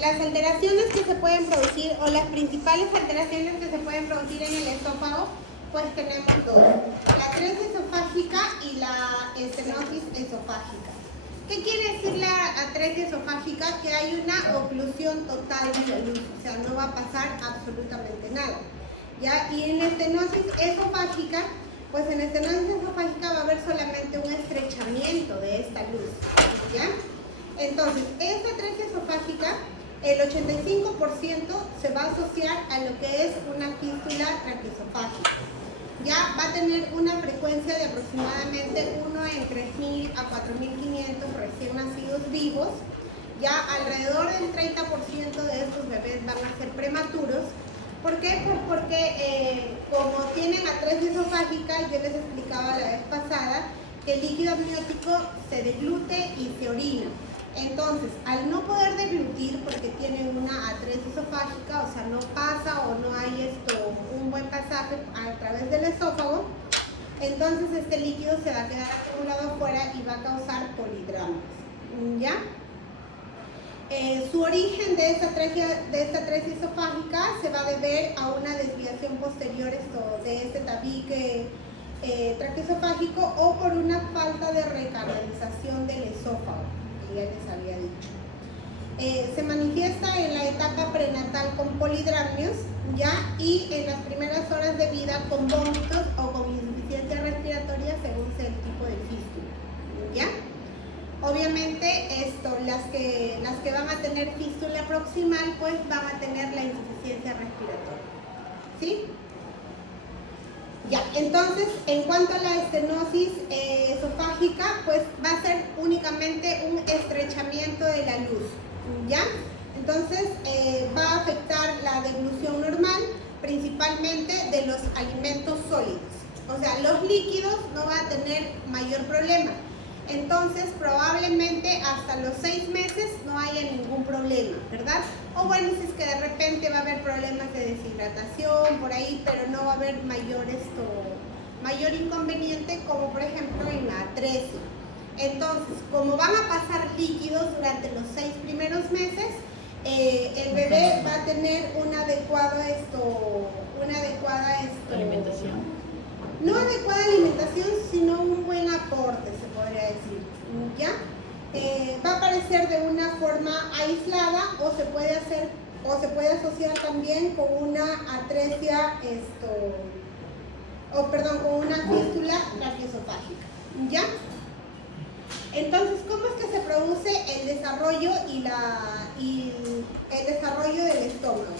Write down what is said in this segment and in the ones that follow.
las alteraciones que se pueden producir, o las principales alteraciones que se pueden producir en el esófago, pues tenemos dos: la atresia esofágica y la estenosis esofágica. ¿Qué quiere decir la atresia esofágica? Que hay una oclusión total de la luz, o sea, no va a pasar absolutamente nada, ¿ya? Y en la estenosis esofágica, pues en la estenosis esofágica va a haber solamente un estrechamiento de esta luz, ¿ya? Entonces, esta atresia esofágica, el 85% se va a asociar a lo que es una fístula traqueosofágica. Ya va a tener una frecuencia de aproximadamente 1 en 3.000 a 4.500 recién nacidos vivos. Ya alrededor del 30% de estos bebés van a ser prematuros. ¿Por qué? Pues porque como tienen atresia esofágica, yo les explicaba la vez pasada que el líquido amniótico se deglute y se orina. Entonces, al no poder deglutir porque tienen una atresia esofágica, o sea, no pasa o no hay un buen pasaje a través del esófago, entonces este líquido se va a quedar acumulado afuera y va a causar polidramas, ¿ya? Su origen de esta atresia esofágica se va a deber a una desviación posterior de este tabique traqueosofágico o por una falta de recanalización del esófago, que ya les había dicho. Se manifiesta en la etapa prenatal con polidramios, ¿ya? Y en las primeras horas de vida con vómitos o con insuficiencia respiratoria según sea el tipo de fístula, ¿ya? Obviamente las que van a tener fístula proximal pues van a tener la insuficiencia respiratoria, ¿sí? Ya, entonces en cuanto a la estenosis esofágica, pues va a ser únicamente un estrechamiento de la luz, ¿ya? Entonces va a afectar la deglución normal, principalmente de los alimentos sólidos. O sea, los líquidos no van a tener mayor problema. Entonces, probablemente hasta los 6 meses no haya ningún problema, ¿verdad? O bueno, si es que de repente va a haber problemas de deshidratación por ahí, pero no va a haber mayor inconveniente, como por ejemplo en la atresia. Entonces, como van a pasar líquidos durante los 6 primeros meses, el bebé va a tener una adecuada alimentación. No adecuada alimentación, sino un buen aporte, se podría decir, ¿ya? Va a aparecer de una forma aislada o se puede asociar también con una atresia, con una fístula traqueosofágica, ¿ya? Entonces, ¿cómo es que se produce el desarrollo el desarrollo del estómago?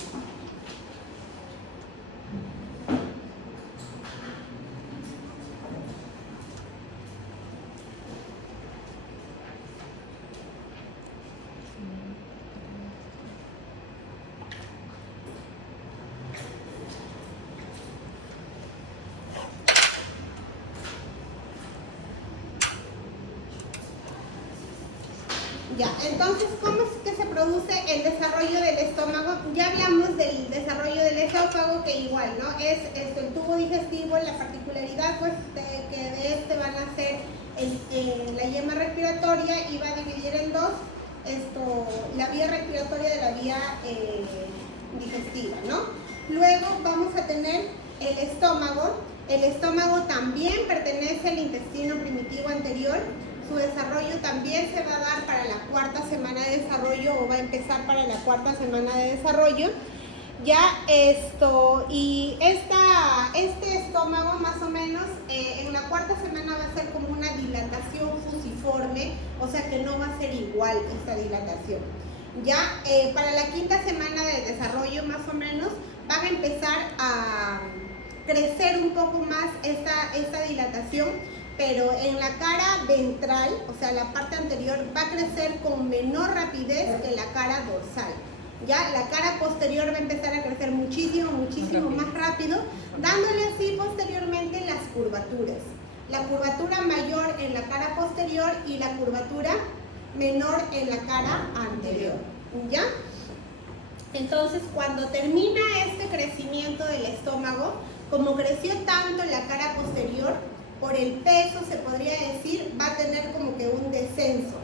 Ya, entonces, ¿cómo es que se produce el desarrollo del estómago? Ya hablamos del desarrollo del esófago, que igual, ¿no? Es el tubo digestivo, la particularidad, pues, que de este van a ser la yema respiratoria y va a dividir en dos, la vía respiratoria de la vía digestiva, ¿no? Luego vamos a tener el estómago. El estómago también pertenece al intestino primitivo anterior. Su desarrollo también se va a dar para la 4ª semana de desarrollo o va a empezar para la 4ª semana de desarrollo. Ya y este estómago más o menos en la 4ª semana va a ser como una dilatación fusiforme, o sea que no va a ser igual esta dilatación. Ya para la 5ª semana de desarrollo más o menos van a empezar a crecer un poco más esta dilatación, pero en la cara ventral, o sea, la parte anterior, va a crecer con menor rapidez que la cara dorsal. Ya la cara posterior va a empezar a crecer muchísimo más rápido, dándole así posteriormente las curvaturas. La curvatura mayor en la cara posterior y la curvatura menor en la cara anterior. ¿Ya? Entonces, cuando termina este crecimiento del estómago, como creció tanto la cara posterior, por el peso, se podría decir, va a tener como que un descenso.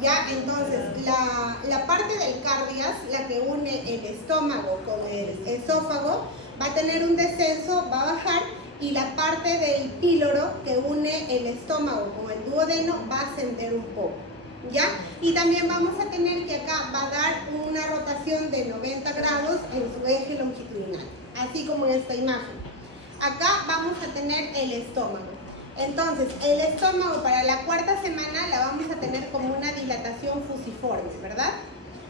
¿Ya? Entonces, la parte del cardias, la que une el estómago con el esófago, va a tener un descenso, va a bajar, y la parte del píloro que une el estómago con el duodeno va a ascender un poco, ¿ya? Y también vamos a tener que acá va a dar una rotación de 90 grados en su eje longitudinal, así como en esta imagen. Acá vamos a tener el estómago. Entonces, el estómago para la cuarta semana la vamos a tener como una dilatación fusiforme, ¿verdad?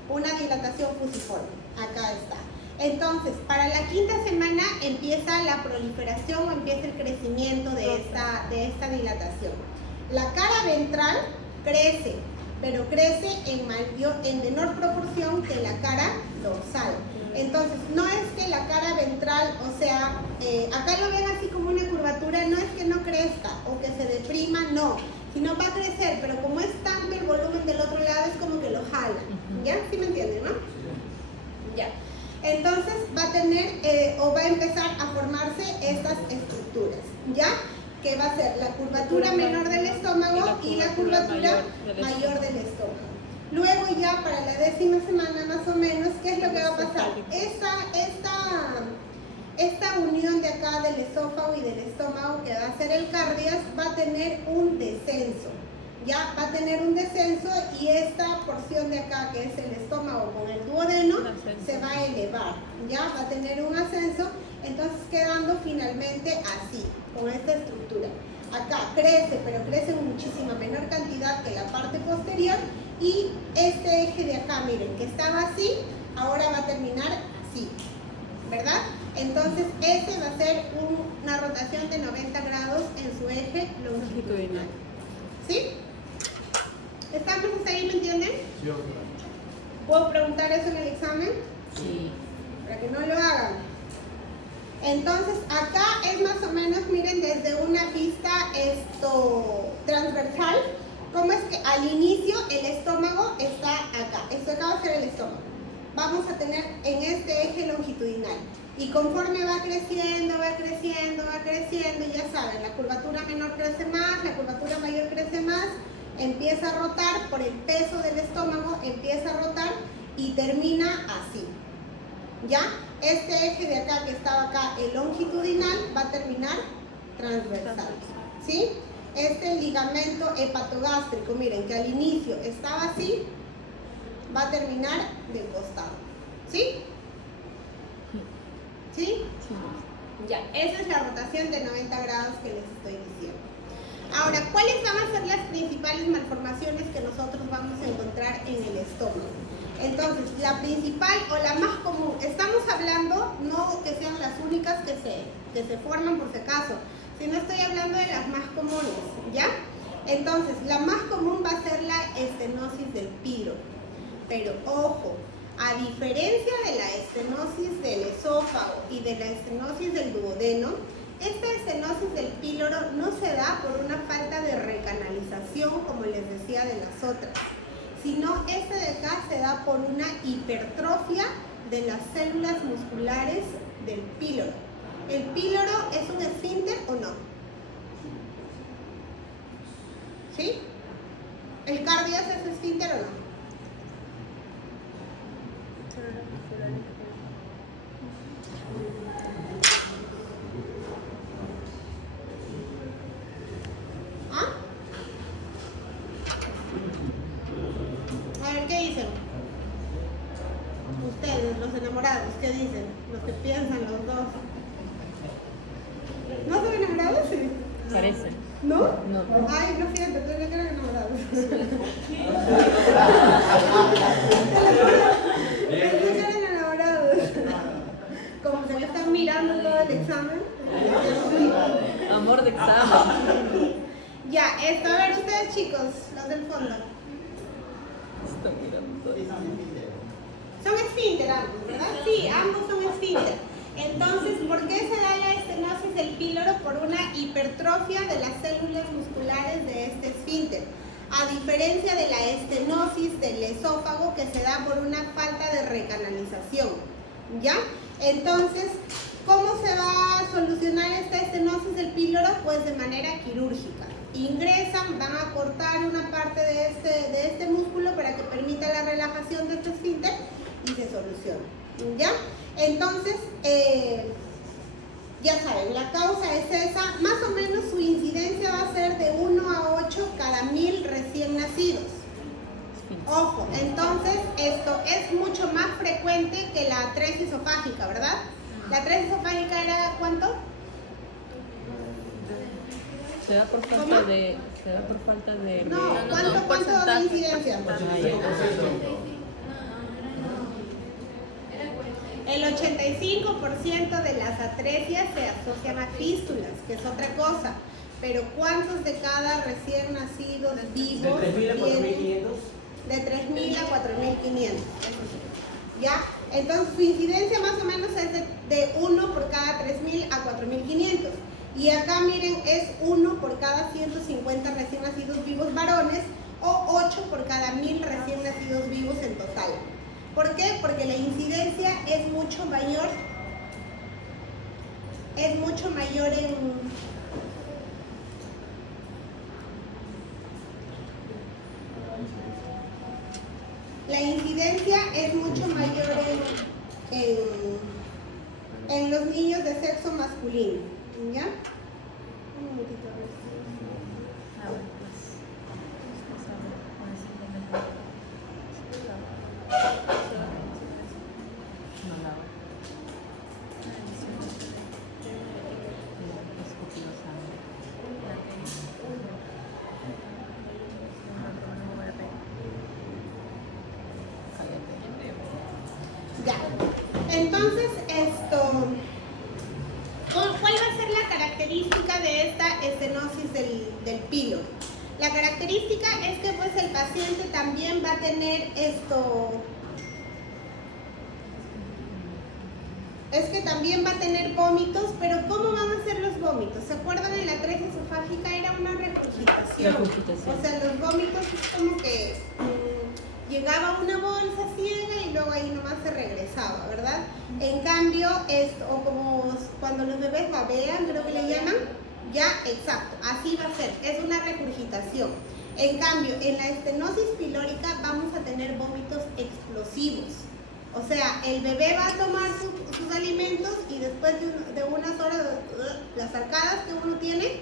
Una dilatación fusiforme, acá está. Entonces, para la quinta semana empieza la proliferación o empieza el crecimiento de esta dilatación. La cara ventral crece, pero crece en menor proporción que la cara dorsal. Entonces, no es que la cara ventral, o sea, acá lo ven así como una curvatura, no es que no crezca o que se deprima, no, sino va a crecer, pero como es tanto el volumen del otro lado, es como que lo jala. ¿Ya? ¿Sí me entienden, no? Ya. Entonces va a tener o va a empezar a formarse estas estructuras, ¿ya? Que va a ser la curvatura menor del estómago y la curvatura mayor del estómago. Luego ya para la 10ª semana más o menos, ¿qué es lo que va a pasar? Esta unión de acá del esófago y del estómago que va a ser el cardias va a tener un descenso. Ya va a tener un descenso y esta porción de acá que es el estómago con el duodeno se va a elevar, ya va a tener un ascenso, entonces quedando finalmente así, con esta estructura. Acá crece, pero crece en muchísima menor cantidad que la parte posterior, y este eje de acá, miren, que estaba así, ahora va a terminar así, ¿verdad? Entonces ese va a ser una rotación de 90 grados en su eje longitudinal. ¿Sí? ¿Estamos hasta ahí, me entienden? Sí, ¿Puedo preguntar eso en el examen? Sí. Para que no lo hagan. Entonces, acá es más o menos, miren, desde una vista transversal, cómo es que al inicio el estómago está acá. Esto acá va a ser el estómago. Vamos a tener en este eje longitudinal. Y conforme va creciendo, va creciendo, va creciendo, ya saben, la curvatura menor crece más, la curvatura mayor crece más, empieza a rotar por el peso del estómago, empieza a rotar y termina así. ¿Ya? Este eje de acá que estaba acá, el longitudinal, va a terminar transversal. ¿Sí? Este ligamento hepatogástrico, miren, que al inicio estaba así, va a terminar de costado. ¿Sí? ¿Sí? Sí. Ya, esa es la rotación de 90 grados que les estoy diciendo. Ahora, ¿cuáles van a ser las principales malformaciones que nosotros vamos a encontrar en el estómago? Entonces, la principal o la más común, estamos hablando, no que sean las únicas que se forman por si acaso, sino estoy hablando de las más comunes, ¿ya? Entonces, la más común va a ser la estenosis del píloro. Pero, ojo, a diferencia de la estenosis del esófago y de la estenosis del duodeno, esta estenosis del píloro no se da por una falta de recanalización, como les decía de las otras, sino este de acá se da por una hipertrofia de las células musculares del píloro. ¿El píloro es un esfínter o no? ¿Sí? ¿El cardias es esfínter o no? ¿Ah? A ver, ¿qué dicen? Ustedes, los enamorados, ¿qué dicen? Los que piensan los dos. ¿No son enamorados? Sí. Parece. ¿No? No. Ay, no, fíjate, tú eres enamorados. Eran enamorados. Como se me están mirando todo el examen. Amor de examen. Ya, esto, a ver ustedes chicos, los del fondo. Está mirando todo. Son esfínter ambos, ¿verdad? Sí, ambos son esfínter. Entonces, ¿por qué se da la estenosis del píloro? Por una hipertrofia de las células musculares de este esfínter. A diferencia de la estenosis del esófago que se da por una falta de recanalización. ¿Ya? Entonces, ¿cómo se va a solucionar esta estenosis del píloro? Pues de manera quirúrgica. ingresan, van a cortar una parte de este músculo para que permita la relajación de este esfínter y se soluciona, ¿ya? Entonces, ya saben, la causa es esa, más o menos su incidencia va a ser de 1 a 8 cada 1000 recién nacidos. Ojo, entonces esto es mucho más frecuente que la atresia esofágica, ¿verdad? La atresia esofágica era ¿cuánto? Se da por falta de No, ¿cuánto de incidencia? El 85% de las atresias se asocian a fístulas, que es otra cosa. Pero ¿cuántos de cada recién nacidos vivos? ¿De 3.000 a 4.500? De 3.000 a 4.500. ¿Ya? Entonces su incidencia más o menos es de 1 por cada 3.000 a 4.500. Y acá miren, es 1 por cada 150 recién nacidos vivos varones o 8 por cada 1.000 recién nacidos vivos en total. ¿Por qué? Porque la incidencia es mucho mayor en los niños de sexo masculino, ¿ya? Un momentito, a ver Ya. Entonces, ¿cuál va a ser la característica de esta estenosis del píloro? La característica es que pues el paciente también va a tener también va a tener vómitos, pero ¿cómo van a ser los vómitos? ¿Se acuerdan? En la atresia esofágica era una regurgitación. O sea, los vómitos es como que llegaba una bolsa ciega y luego ahí nomás se regresaba, ¿verdad? En cambio, o como cuando los bebés babean, creo que le llaman, ya, exacto, así va a ser, es una regurgitación. En cambio, en la estenosis pilórica vamos a tener vómitos explosivos. O sea, el bebé va a tomar sus alimentos y después de unas horas, las arcadas que uno tiene,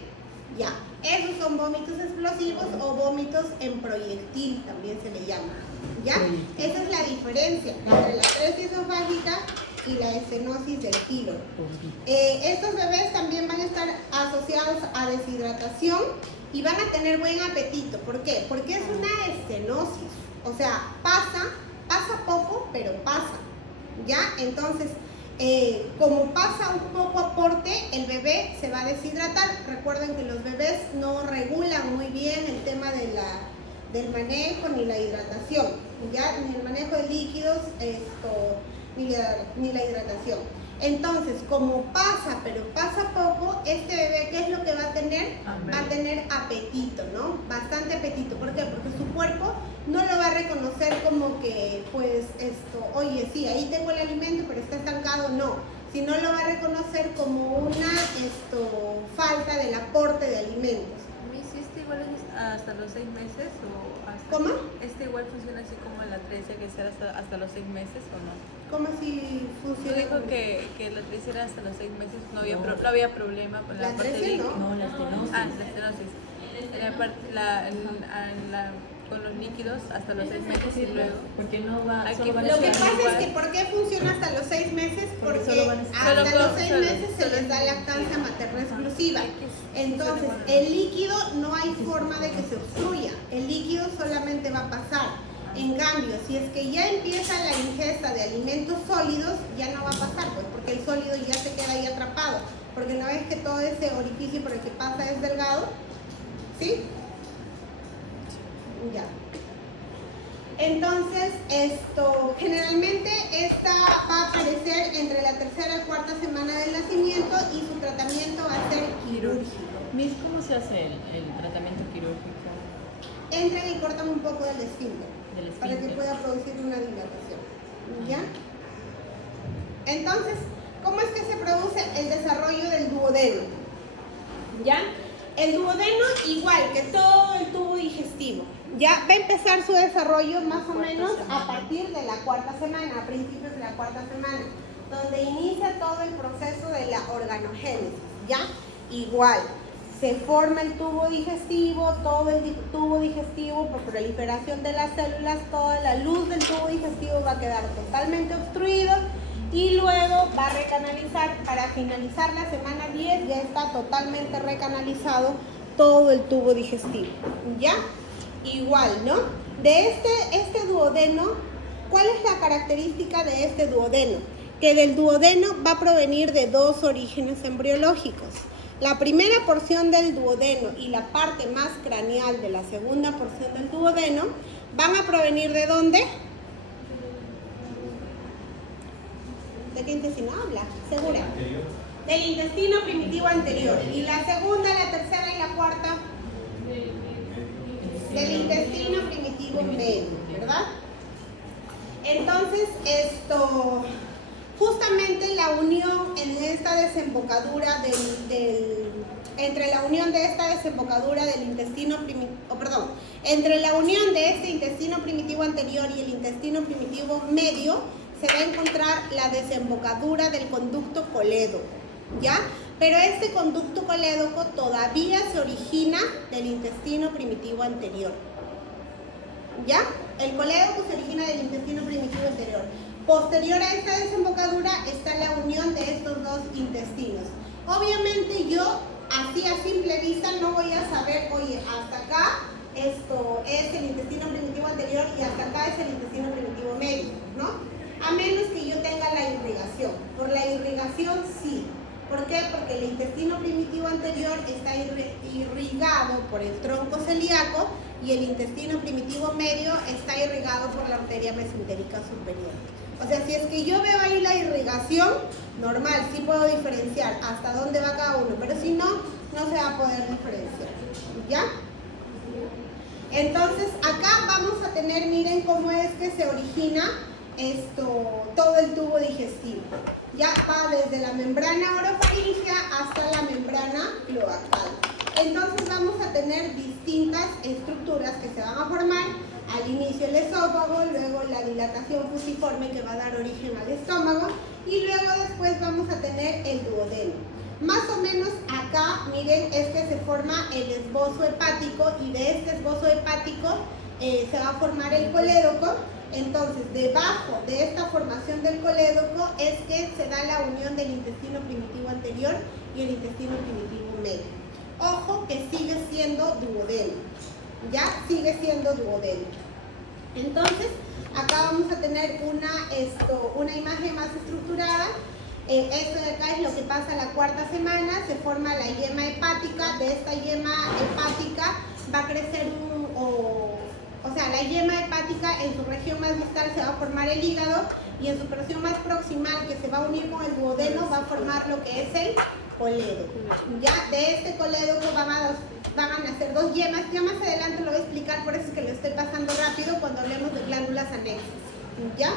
ya. Esos son vómitos explosivos o vómitos en proyectil, también se le llama. ¿Ya? Esa es la diferencia entre la atresia esofágica y la estenosis del píloro. Estos bebés también van a estar asociados a deshidratación y van a tener buen apetito. ¿Por qué? Porque es una estenosis. O sea, pasa poco, pero pasa. ¿Ya? Entonces, como pasa un poco aporte, el bebé se va a deshidratar. Recuerden que los bebés no regulan muy bien el tema del manejo ni la hidratación, ¿ya? Ni el manejo de líquidos, ni la hidratación. Entonces, como pasa, pero pasa poco, este bebé, ¿qué es lo que va a tener? Va a tener apetito, ¿no? Bastante apetito. ¿Por qué? Porque su cuerpo no lo va a reconocer como que, pues, oye, sí, ahí tengo el alimento, pero está estancado, no. Sino lo va a reconocer como una falta del aporte de alimentos. ¿Igual es hasta los 6 meses o hasta? ¿Cómo? Igual funciona así como la atresia, que será hasta los 6 meses o no? ¿Cómo así funciona? Dijo que la atresia era hasta los 6 meses, no había problema con la parte de... No, la estenosis. La estenosis. Con los líquidos hasta los 6 meses y luego... Porque no va... Lo que pasa es que ¿por qué funciona hasta los 6 meses? Porque hasta los 6 meses se les da lactancia materna exclusiva. Entonces, el líquido no hay forma de que se obstruya. El líquido solamente va a pasar. En cambio, si es que ya empieza la ingesta de alimentos sólidos, ya no va a pasar, pues, porque el sólido ya se queda ahí atrapado. Porque no es que todo ese orificio por el que pasa es delgado, ¿sí? Ya. Entonces, generalmente esta va a aparecer entre la tercera y cuarta semana del nacimiento y su tratamiento va a ser quirúrgico. Miss, ¿cómo se hace el tratamiento quirúrgico? Entran y cortan un poco del esfínter para que pueda producir una dilatación. ¿Ya? Entonces, ¿cómo es que se produce el desarrollo del duodeno? ¿Ya? El duodeno, igual que todo el tubo digestivo, ya va a empezar su desarrollo más o menos a partir de la cuarta semana, a principios de la cuarta semana, donde inicia todo el proceso de la organogénesis, ¿ya? Igual, se forma el tubo digestivo, todo el tubo digestivo por proliferación de las células, toda la luz del tubo digestivo va a quedar totalmente obstruido y luego va a recanalizar. Para finalizar la semana 10 ya está totalmente recanalizado todo el tubo digestivo, ¿ya? Igual, ¿no? De este duodeno, ¿cuál es la característica de este duodeno? Que del duodeno va a provenir de dos orígenes embriológicos. La primera porción del duodeno y la parte más craneal de la segunda porción del duodeno van a provenir ¿de dónde? ¿De qué intestino habla? ¿Segura? Del intestino primitivo anterior. Y la segunda, la tercera y la cuarta del intestino primitivo medio, ¿verdad? Entonces, justamente la unión en esta desembocadura entre la unión de esta desembocadura del intestino primitivo, entre la unión de este intestino primitivo anterior y el intestino primitivo medio, se va a encontrar la desembocadura del conducto colédoco, ¿ya? Pero este conducto colédoco todavía se origina del intestino primitivo anterior, ¿ya? El colédoco se origina del intestino primitivo anterior. Posterior a esta desembocadura está la unión de estos dos intestinos. Obviamente yo, así a simple vista, no voy a saber, oye, hasta acá esto es el intestino primitivo anterior y hasta acá es el intestino primitivo medio, ¿no? A menos que yo tenga la irrigación. Por la irrigación sí. ¿Por qué? Porque el intestino primitivo anterior está irrigado por el tronco celíaco y el intestino primitivo medio está irrigado por la arteria mesentérica superior. O sea, si es que yo veo ahí la irrigación, normal, sí puedo diferenciar hasta dónde va cada uno, pero si no, no se va a poder diferenciar, ¿ya? Entonces, acá vamos a tener, miren cómo es que se origina todo el tubo digestivo. Ya va desde la membrana orofaríngea hasta la membrana cloacal. Entonces vamos a tener distintas estructuras que se van a formar. Al inicio el esófago, luego la dilatación fusiforme que va a dar origen al estómago y luego después vamos a tener el duodeno. Más o menos acá, miren, es que se forma el esbozo hepático y de este esbozo hepático se va a formar el colédoco. Entonces, debajo de esta formación del colédoco es que se da la unión del intestino primitivo anterior y el intestino primitivo medio. Ojo que sigue siendo duodeno, ya sigue siendo duodeno. Entonces, acá vamos a tener una imagen más estructurada. Esto de acá es lo que pasa la cuarta semana, se forma la yema hepática. De esta yema hepática va a crecer la yema hepática en su región más distal se va a formar el hígado y en su porción más proximal que se va a unir con el duodeno va a formar lo que es el colédoco. Ya de este colédoco van a nacer dos yemas. Ya más adelante lo voy a explicar, por eso es que lo estoy pasando rápido cuando hablemos de glándulas anexas. ¿Ya?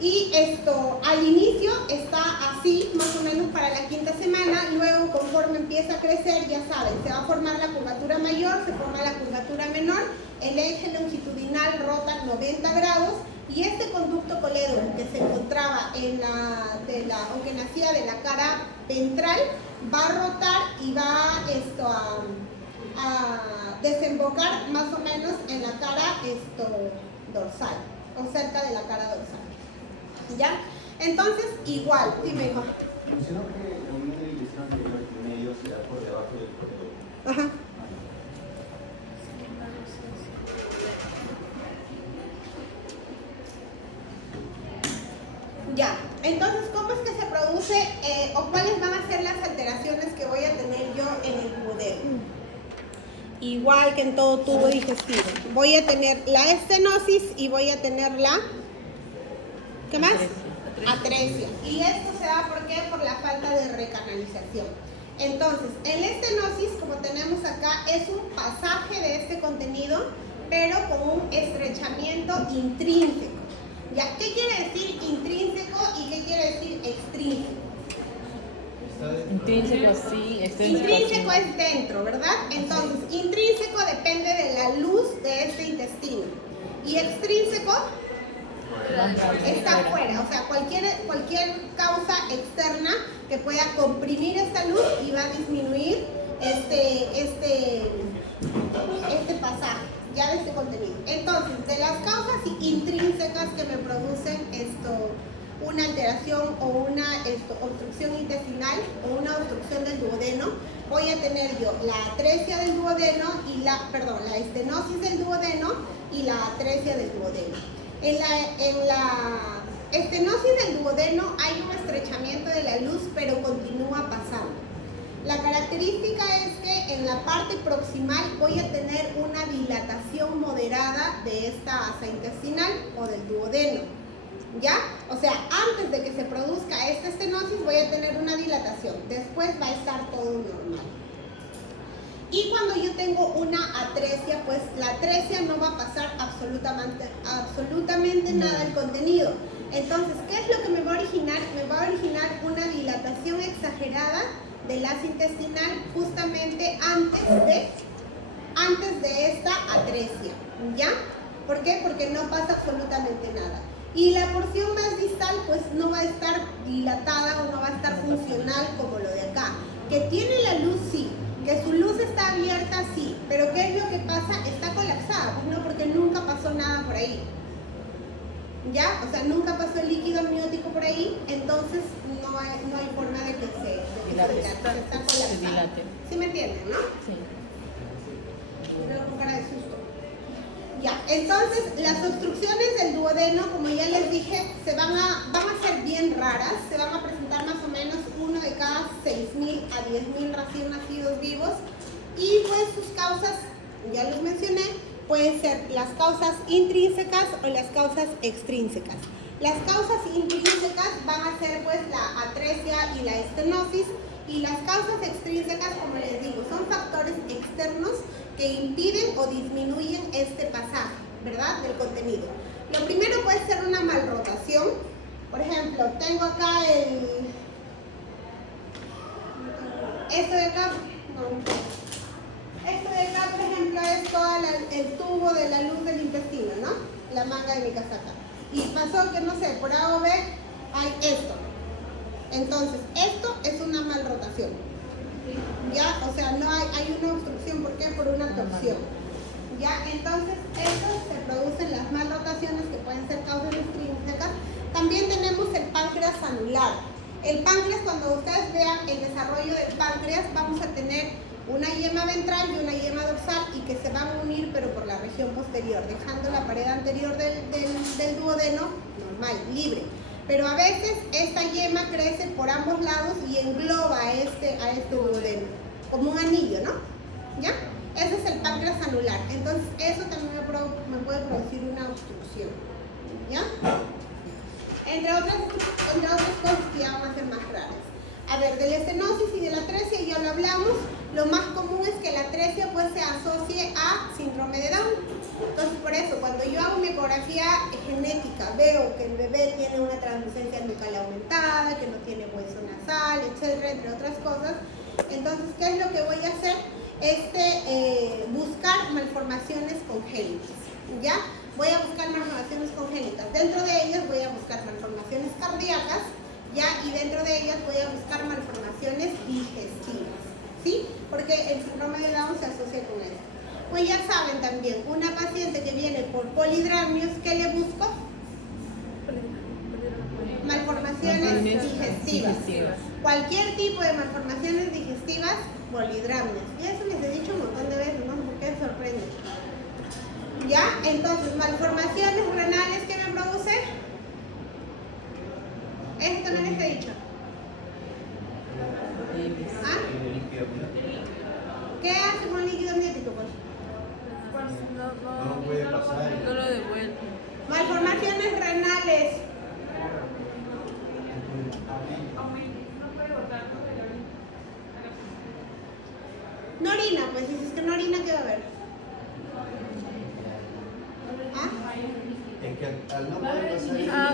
Y al inicio está así, más o menos para la quinta semana. Luego, conforme empieza a crecer, ya saben, se va a formar la curvatura mayor, se forma la curvatura menor, el eje longitudinal rota 90 grados y este conducto colédoco que se encontraba o que nacía de la cara ventral va a rotar y va a desembocar más o menos en la cara dorsal o cerca de la cara dorsal. ¿Ya? Entonces, igual, dime, hijo. Mencionó que la unión del intestino anterior y medio se da por debajo del colédoco. Ajá. Ya, entonces, ¿cómo es que se produce o cuáles van a ser las alteraciones que voy a tener yo en el duodeno? Igual que en todo tubo digestivo. Voy a tener la estenosis y voy a tener la... ¿Qué más? Atresia. Y esto se da ¿por qué? Por la falta de recanalización. Entonces, el estenosis, como tenemos acá, es un pasaje de este contenido, pero con un estrechamiento intrínseco. ¿Ya? ¿Qué quiere decir intrínseco y qué quiere decir extrínseco? Intrínseco así, extrínseco Intrínseco así. es dentro, ¿verdad? Entonces, intrínseco depende de la luz de este intestino. Y extrínseco está afuera, o sea, cualquier causa externa que pueda comprimir esta luz y va a disminuir este pasaje, ya de este contenido. Entonces, de las causas intrínsecas que me producen una alteración o una obstrucción intestinal o una obstrucción del duodeno, voy a tener yo la atresia del duodeno y la estenosis del duodeno y la atresia del duodeno. En la estenosis del duodeno hay un estrechamiento de la luz, pero continúa pasando. La característica es que en la parte proximal voy a tener una dilatación moderada de esta asa intestinal o del duodeno, ¿ya? O sea, antes de que se produzca esta estenosis voy a tener una dilatación, después va a estar todo normal. Y cuando yo tengo una atresia, pues la atresia no va a pasar absolutamente nada del contenido. Entonces, ¿qué es lo que me va a originar? Me va a originar una dilatación exagerada del asa intestinal justamente antes de esta atresia, ¿ya? ¿Por qué? Porque no pasa absolutamente nada. Y la porción más distal pues no va a estar dilatada o no va a estar funcional como lo de acá. Que tiene la luz, sí. Que su luz está abierta, sí. Pero ¿qué es lo que pasa? Está colapsada, pues no, porque nunca pasó nada por ahí. ¿Ya? O sea, nunca pasó el líquido amniótico por ahí, entonces no hay forma de que se dilate, está colapsada. ¿Sí me entienden, no? Sí. Luego con cara de susto. Ya, entonces las obstrucciones del duodeno, como ya les dije, van a ser bien raras, se van a presentar más o menos uno de cada 6.000 a 10.000 recién nacidos vivos, y pues sus causas, ya los mencioné, pueden ser las causas intrínsecas o las causas extrínsecas. Las causas intrínsecas van a ser pues la atresia y la estenosis, y las causas extrínsecas, como les digo, son factores externos que impiden o disminuyen este pasaje, ¿verdad?, del contenido. Lo primero puede ser una malrotación. Por ejemplo, tengo acá esto de acá, esto de acá, por ejemplo, es todo el tubo de la luz del intestino, ¿no? La manga de mi casaca. Y pasó que, no sé, por A o B hay esto. Entonces, esto es una malrotación. ¿Ya? O sea, no hay una obstrucción. ¿Por qué? Por una torsión. ¿Ya? Entonces, eso se producen las malrotaciones que pueden ser causas extrínsecas. También tenemos el páncreas anular. El páncreas, cuando ustedes vean el desarrollo del páncreas, vamos a tener una yema ventral y una yema dorsal, y que se van a unir pero por la región posterior, dejando la pared anterior del duodeno normal, libre. Pero a veces esta yema crece por ambos lados y engloba a este duodeno, como un anillo, ¿no? ¿Ya? Ese es el páncreas anular. Entonces eso también me puede producir una obstrucción, ¿ya? Entre otras cosas que ya van a ser más raras. A ver, de la estenosis y de la atresia ya lo hablamos. Lo más común es que la atresia pues se asocie a síndrome de Down. Entonces, por eso, cuando yo hago mi ecografía genética, veo que el bebé tiene una translucencia nucal aumentada, que no tiene hueso nasal, etcétera, entre otras cosas. Entonces, ¿qué es lo que voy a hacer? Buscar malformaciones congénitas, ¿ya? Voy a buscar malformaciones congénitas. Dentro de ellas voy a buscar malformaciones cardíacas, ¿ya? Y dentro de ellas voy a buscar malformaciones digestivas, ¿sí? Porque el síndrome de Down se asocia con esto. Pues ya saben también, una paciente que viene por polidramios, ¿qué le busco? Malformaciones digestivas. Cualquier tipo de malformaciones digestivas, polidramios. Y eso les he dicho un montón de veces, ¿no? ¿Por qué sorprende? ¿Ya? Entonces, malformaciones renales, ¿qué me produce? Esto no les he dicho. ¿Ah? ¿Qué hace con el líquido amniótico, pues? No puede pasar. No lo devuelve. Malformaciones renales. No orina, pues si es que no orina, ¿qué va a haber? ¿Ah? Es que al no poder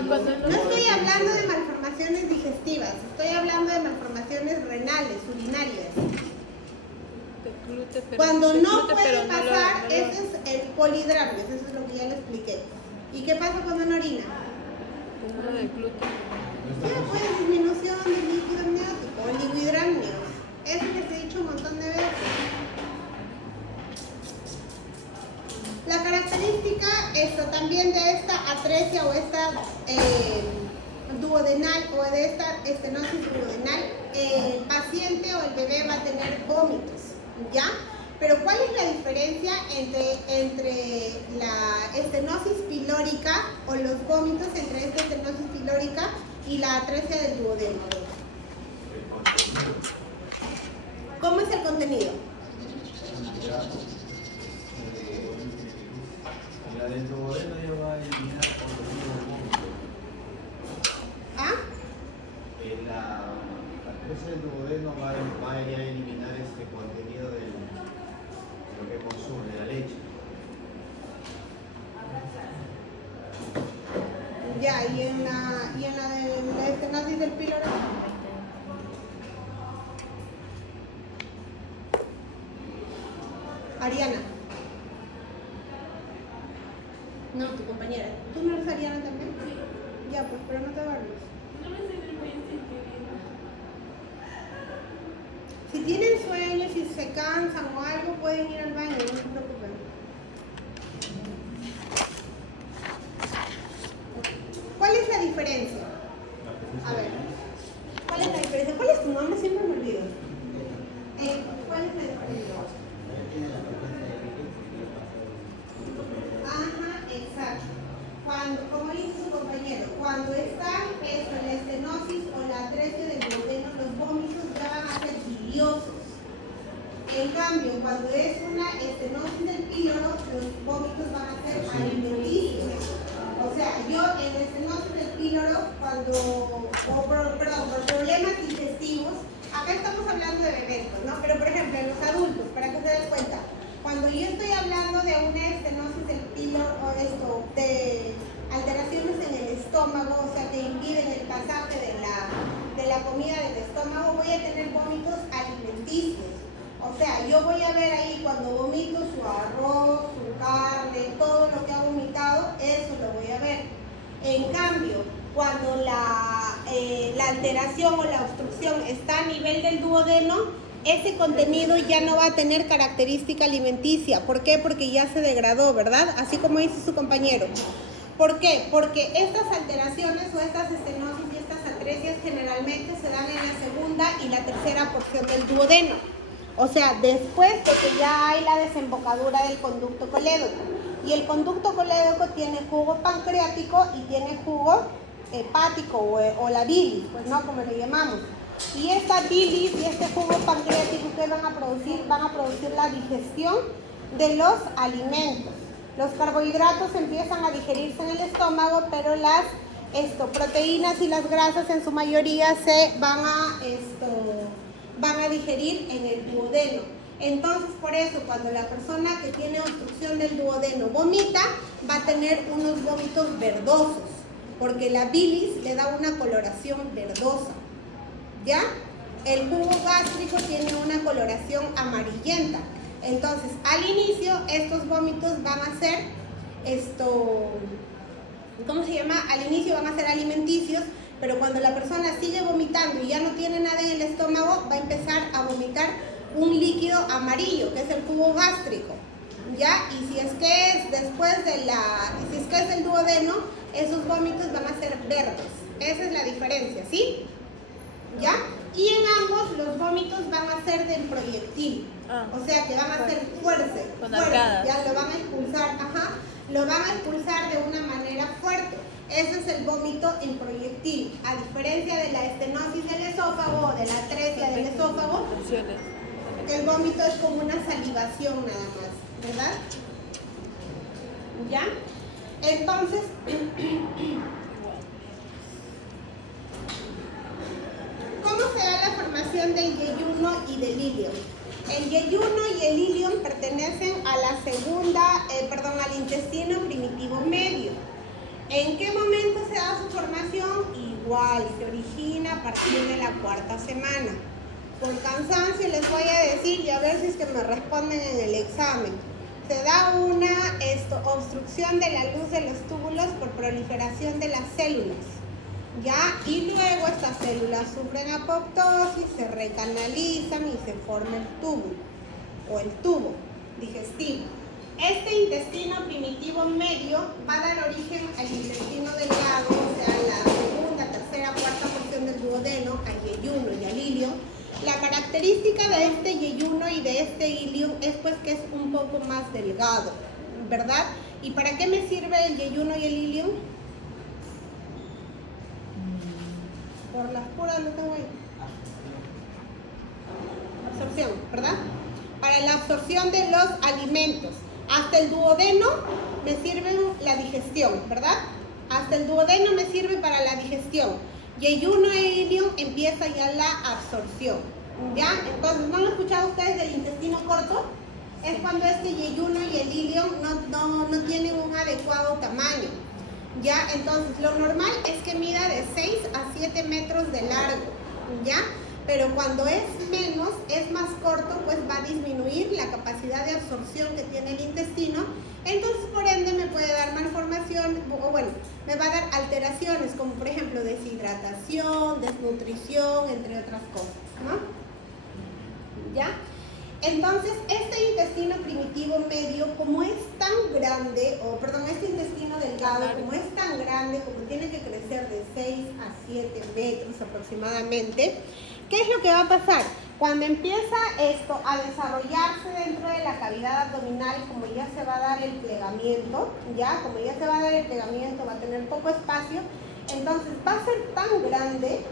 pasar. No estoy hablando de malformaciones digestivas, Estoy hablando de malformaciones renales, urinarias. De gluten, pero- Cuando de no gluten, puede pero no lo- pasar, no lo- ese es el polidramnios, eso es lo que ya le expliqué. ¿Y qué pasa cuando no orina? Uno de gluten. Ya, pues disminución del líquido amniótico, oligohidramnios. Eso les he dicho un montón de veces. La característica esto, también de esta atresia o esta duodenal o de esta estenosis duodenal, el paciente o el bebé va a tener vómitos, ¿ya? Pero ¿cuál es la diferencia entre la estenosis pilórica o los vómitos entre esta estenosis pilórica y la atresia del duodeno? ¿Cómo es el contenido? La del duodeno ya va a eliminar contenido del vómito. ¿Ah? La atresia del duodeno va a eliminar este contenido de lo que consume, de la leche. Ya, y en la de la estenosis del píloro. Ariana. No, tu compañera. ¿Tú no eres Ariana también? Sí. Ya, pues, pero no te duermes. No me sé muy bien. Si tienen sueño, si se cansan o algo, pueden ir al baño, no se preocupen. ¿Cuál es la diferencia? A ver, ¿cuál es la diferencia? ¿Cuál es tu nombre? Siempre me olvido. ¿Cuál es la diferencia? Ajá, exacto. Cuando, como dice su compañero, cuando está la estenosis o la atresia del duodeno, los vómitos ya van a ser biliosos. En cambio, cuando es una estenosis del píloro, los vómitos van a ser alimenticios. O sea, yo en la estenosis del píloro, por problemas digestivos, acá estamos hablando de bebés, ¿no? Pero por ejemplo, en los adultos, para que se den cuenta, cuando yo estoy hablando de una estenosis del píloro o de alteraciones en el estómago, o sea, que impiden el pasaje de la comida del estómago, voy a tener vómitos alimenticios. O sea, yo voy a ver ahí cuando vomito su arroz, su carne, todo lo que ha vomitado, eso lo voy a ver. En cambio, cuando la alteración o la obstrucción está a nivel del duodeno, ese contenido ya no va a tener característica alimenticia. ¿Por qué? Porque ya se degradó, ¿verdad? Así como dice su compañero. ¿Por qué? Porque estas alteraciones o estas estenosis y estas atresias generalmente se dan en la segunda y la tercera porción del duodeno. O sea, después de que ya hay la desembocadura del conducto colédoco. Y el conducto colédoco tiene jugo pancreático y tiene jugo hepático o la bilis, pues no, como le llamamos. Y esta bilis y este jugo pancreático que van a producir la digestión de los alimentos. Los carbohidratos empiezan a digerirse en el estómago, pero las proteínas y las grasas en su mayoría se van a digerir en el duodeno. Entonces, por eso, cuando la persona que tiene obstrucción del duodeno vomita, va a tener unos vómitos verdosos, porque la bilis le da una coloración verdosa, ¿ya? El jugo gástrico tiene una coloración amarillenta. Entonces, al inicio, estos vómitos van a ser, ¿cómo se llama? Al inicio van a ser alimenticios, pero cuando la persona sigue vomitando y ya no tiene nada en el estómago, va a empezar a vomitar un líquido amarillo, que es el jugo gástrico, ¿ya? Y si es que es después si es que es el duodeno, esos vómitos van a ser verdes. Esa es la diferencia, ¿sí? ¿Ya? Y en ambos los vómitos van a ser del proyectil, o sea que van a ser fuertes, ya lo van a expulsar, lo van a expulsar de una manera fuerte. Ese es el vómito en proyectil, a diferencia de la estenosis del esófago o de la atresia del esófago, que el vómito es como una salivación nada más, ¿verdad? ¿Ya? Entonces, ¿cómo se da la formación del yeyuno y del ilion? El yeyuno y el ilion pertenecen a la al intestino primitivo medio. ¿En qué momento se da su formación? igual, se origina a partir de la 4ª semana. Por cansancio les voy a decir y a ver si es que me responden en el examen. Se da una obstrucción de la luz de los túbulos por proliferación de las células, ¿ya? Y luego estas células sufren apoptosis, se recanalizan y se forma el túbulo o el tubo digestivo. Este intestino primitivo medio va a dar origen al intestino delgado, o sea, la segunda, tercera, cuarta porción del duodeno, al yeyuno y al ilion. La característica de este yeyuno y de este ilion es pues que es un poco más delgado, ¿verdad? ¿Y para qué me sirve el yeyuno y el ilion? Por las puras no tengo ahí. Absorción, ¿verdad? Para la absorción de los alimentos. Hasta el duodeno me sirve la digestión, ¿verdad? Hasta el duodeno me sirve para la digestión. Yeyuno e ilion empieza ya la absorción, ¿ya? Entonces, ¿no han escuchado ustedes del intestino corto? Es cuando este yeyuno y el ilion no tienen un adecuado tamaño, ¿ya? Entonces, lo normal es que mida de 6 a 7 metros de largo, ¿ya? Pero cuando es menos, es más corto, pues va a disminuir la capacidad de absorción que tiene el intestino. Entonces, por ende, me puede dar malformación, o bueno, me va a dar alteraciones, como por ejemplo deshidratación, desnutrición, entre otras cosas, ¿no? ¿Ya? Entonces, este intestino primitivo medio, como es tan grande, este intestino delgado, como es tan grande, como tiene que crecer de 6 a 7 metros aproximadamente, ¿qué es lo que va a pasar? Cuando empieza esto a desarrollarse dentro de la cavidad abdominal, como ya se va a dar el plegamiento, va a tener poco espacio, entonces va a ser tan grande,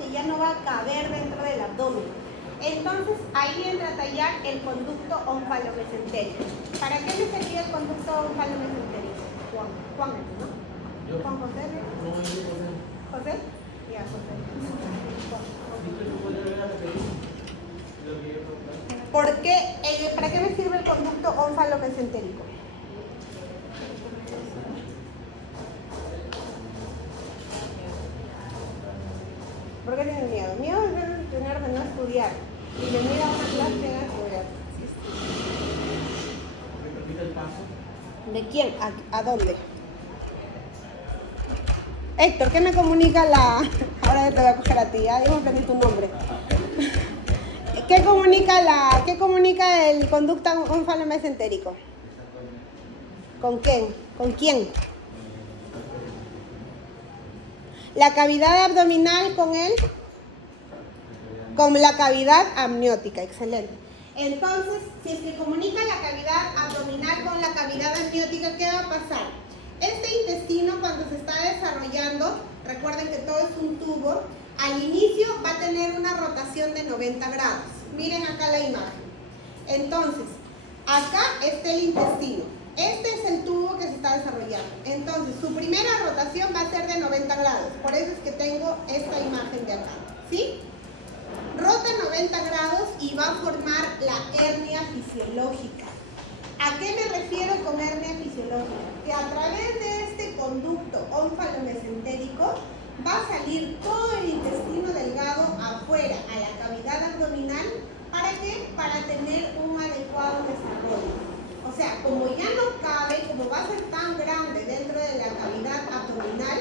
que ya no va a caber dentro del abdomen. Entonces ahí entra a tallar el conducto onfalomesentérico. ¿Para qué me servía el conducto onfalomesentérico? Juan, ¿no? Juan José. ¿José? Ya, José. ¿Por qué? ¿Para qué me sirve el conducto onfalomesentérico? ¿Por qué tienen miedo? Miedo es tener de no estudiar. Y venir a una clase y a estudiar. ¿Me permite el paso? ¿De quién? ¿A dónde? Héctor, ¿qué me comunica la...? Ahora te voy a coger a ti, ya me aprendí tu nombre. ¿Qué comunica el conducto onfalomesentérico? ¿Con quién? ¿Con quién? La cavidad abdominal con él, con la cavidad amniótica, excelente. Entonces, si es que comunica la cavidad abdominal con la cavidad amniótica, ¿qué va a pasar? Este intestino cuando se está desarrollando, recuerden que todo es un tubo, al inicio va a tener una rotación de 90 grados. Miren acá la imagen. Entonces, acá está el intestino. Este es el tubo que se está desarrollando. Entonces, su primera rotación va a ser de 90 grados. Por eso es que tengo esta imagen de acá. ¿Sí? Rota 90 grados y va a formar la hernia fisiológica. ¿A qué me refiero con hernia fisiológica? Que a través de este conducto onfalomesentérico va a salir todo el intestino delgado afuera, a la cavidad abdominal. ¿Para qué? Para tener un adecuado desarrollo. O sea, como ya no cabe, como va a ser tan grande dentro de la cavidad abdominal,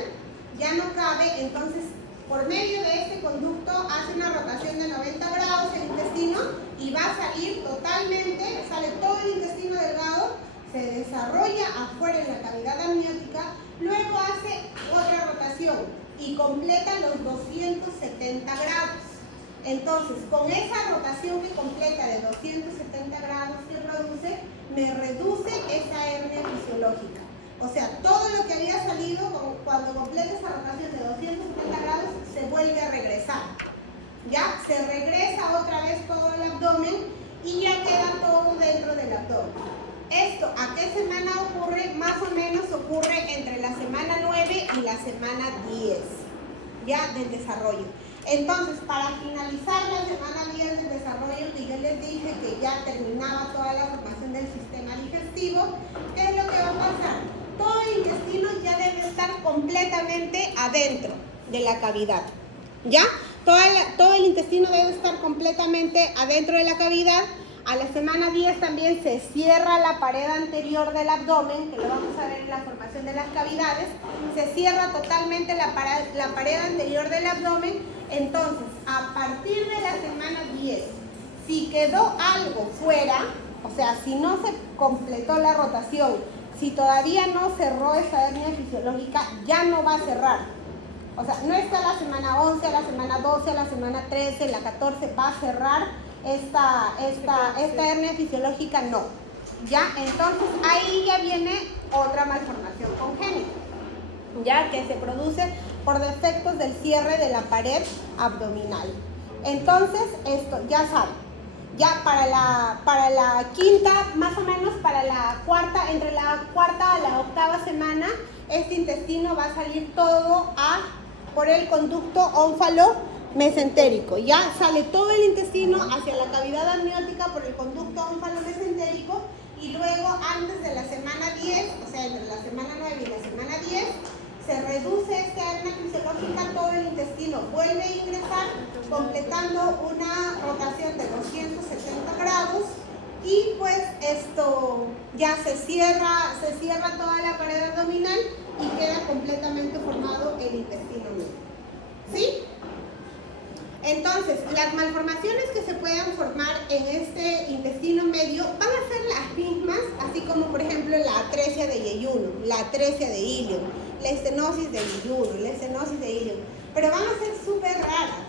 ya no cabe, entonces por medio de este conducto hace una rotación de 90 grados el intestino y va a salir totalmente, sale todo el intestino delgado, se desarrolla afuera en la cavidad amniótica, luego hace otra rotación y completa los 270 grados. Entonces, con esa rotación que completa de 270 grados que produce, me reduce esa hernia fisiológica. O sea, todo lo que había salido, cuando completa esa rotación de 270 grados, se vuelve a regresar. Ya, se regresa otra vez todo el abdomen y ya queda todo dentro del abdomen. ¿Esto a qué semana ocurre? Más o menos ocurre entre la semana 9 y la semana 10, ya, del desarrollo. Entonces, para finalizar la semana 10 del desarrollo, que yo les dije que ya terminaba toda la formación del sistema digestivo, ¿qué es lo que va a pasar? todo el intestino ya debe estar completamente adentro de la cavidad. ¿Ya? Todo el intestino debe estar completamente adentro de la cavidad. A la semana 10 también se cierra la pared anterior del abdomen, que lo vamos a ver en la formación de las cavidades. Se cierra totalmente la pared anterior del abdomen. Entonces, a partir de la semana 10, si quedó algo fuera, o sea, si no se completó la rotación, si todavía no cerró esa hernia fisiológica, ya no va a cerrar. O sea, no está la semana 11, a la semana 12, a la semana 13, la 14, va a cerrar esta hernia fisiológica, no. ¿Ya? Entonces, ahí ya viene otra malformación congénita, ya que se produce por defectos del cierre de la pared abdominal. Entonces, esto ya saben, ya para la quinta, más o menos para la cuarta, entre la cuarta a la octava semana, este intestino va a salir todo por el conducto ónfalo-mesentérico. Ya sale todo el intestino hacia la cavidad amniótica por el conducto ónfalo-mesentérico, y luego antes de la semana 10, o sea, entre la semana 9 y la semana 10, se reduce esta hernia fisiológica, todo el intestino vuelve a ingresar, completando una rotación de 270 grados, y pues esto ya se cierra toda la pared abdominal y queda completamente formado el intestino medio. ¿Sí? Entonces, las malformaciones que se puedan formar en este intestino medio van a ser las mismas, así como por ejemplo la atresia de yeyuno, la atresia de ilium, la estenosis de yeyuno, la estenosis de ilium, pero van a ser súper raras,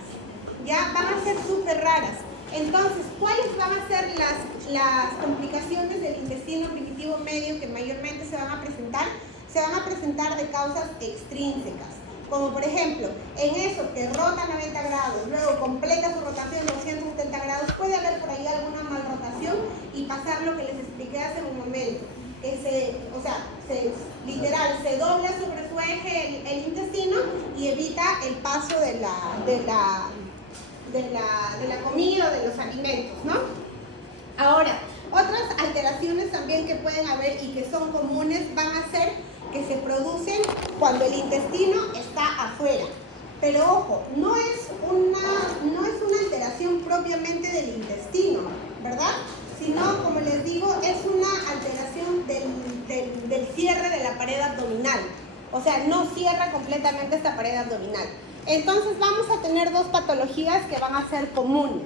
ya van a ser súper raras. Entonces, ¿cuáles van a ser las complicaciones del intestino primitivo medio que mayormente se van a presentar? Se van a presentar de causas extrínsecas, como por ejemplo, en eso que rota 90 grados, luego completa su rotación 270 grados, puede haber por ahí alguna malrotación y pasar lo que les expliqué hace un momento. Literal, se dobla sobre su eje el intestino y evita el paso de la comida, de los alimentos, ¿no? Ahora, otras alteraciones también que pueden haber y que son comunes van a ser que se producen cuando el intestino está afuera. Pero ojo, no es una alteración propiamente del intestino, ¿verdad? Sino, como les digo, es una alteración del cierre de la pared abdominal. O sea, no cierra completamente esta pared abdominal. Entonces vamos a tener dos patologías que van a ser comunes.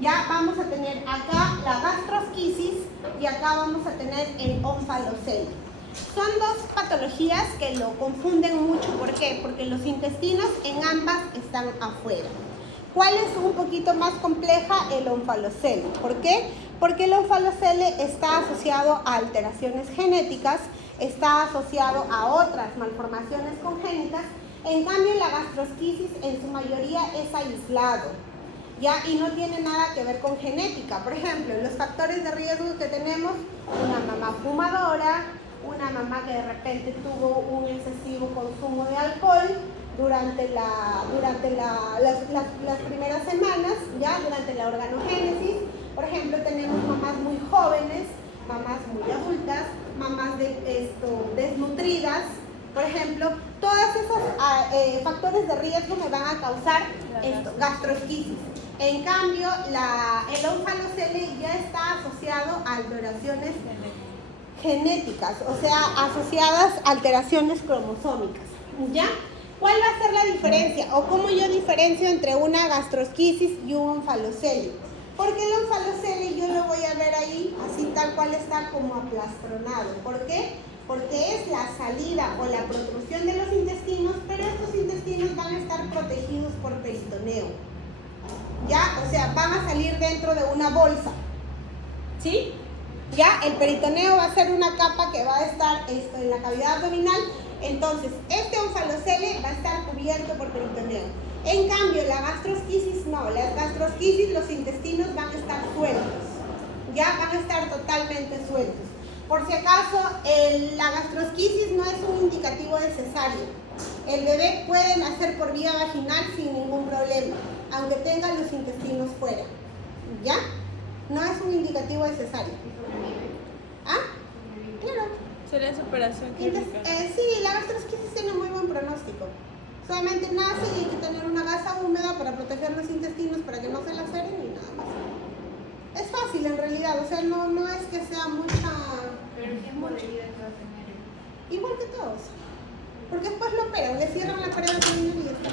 Ya vamos a tener acá la gastrosquisis y acá vamos a tener el ónfalocelio. Son dos patologías que lo confunden mucho. ¿Por qué? Porque los intestinos en ambas están afuera. ¿Cuál es un poquito más compleja? El ónfalocelio. ¿Por qué? Porque el ónfalocelio está asociado a alteraciones genéticas, está asociado a otras malformaciones congénitas. En cambio, la gastrosquisis en su mayoría es aislado, ¿ya? Y no tiene nada que ver con genética. Por ejemplo, los factores de riesgo que tenemos: una mamá fumadora, una mamá que de repente tuvo un excesivo consumo de alcohol durante las primeras semanas, ¿ya? Durante la organogénesis. Por ejemplo, tenemos mamás muy jóvenes, mamás muy adultas, mamás desnutridas. Por ejemplo, todos esos factores de riesgo me van a causar gastrosquisis. En cambio, el ónfalocelio ya está asociado a alteraciones genéticas, o sea, asociadas a alteraciones cromosómicas, ¿ya? ¿Cuál va a ser la diferencia o cómo yo diferencio entre una gastrosquisis y un ónfalocelio? Porque el ónfalocelio yo lo voy a ver ahí, así tal cual está como aplastronado. ¿Por qué? Porque es la salida o la protrusión de los intestinos, pero estos intestinos van a estar protegidos por peritoneo. ¿Ya? O sea, van a salir dentro de una bolsa. ¿Sí? Ya, el peritoneo va a ser una capa que va a estar en la cavidad abdominal. Entonces, este ónfalocelio va a estar cubierto por peritoneo. En cambio, la gastrosquisis no. La gastrosquisis, los intestinos van a estar sueltos. Ya, van a estar totalmente sueltos. Por si acaso, la gastrosquisis no es un indicativo de cesárea. El bebé puede nacer por vía vaginal sin ningún problema, aunque tenga los intestinos fuera. ¿Ya? No es un indicativo de cesárea. ¿Ah? Claro. sería su operación Entonces, quirúrgica. sí, la gastrosquisis tiene muy buen pronóstico. Solamente nace y hay que tener una gasa húmeda para proteger los intestinos para que no se laceren y nada más. Es fácil en realidad, o sea, no es que sea mucha... Pero el tiempo de vida que va a tener. Igual que todos. Porque después lo operan, le cierran la pared abdominal y ya está.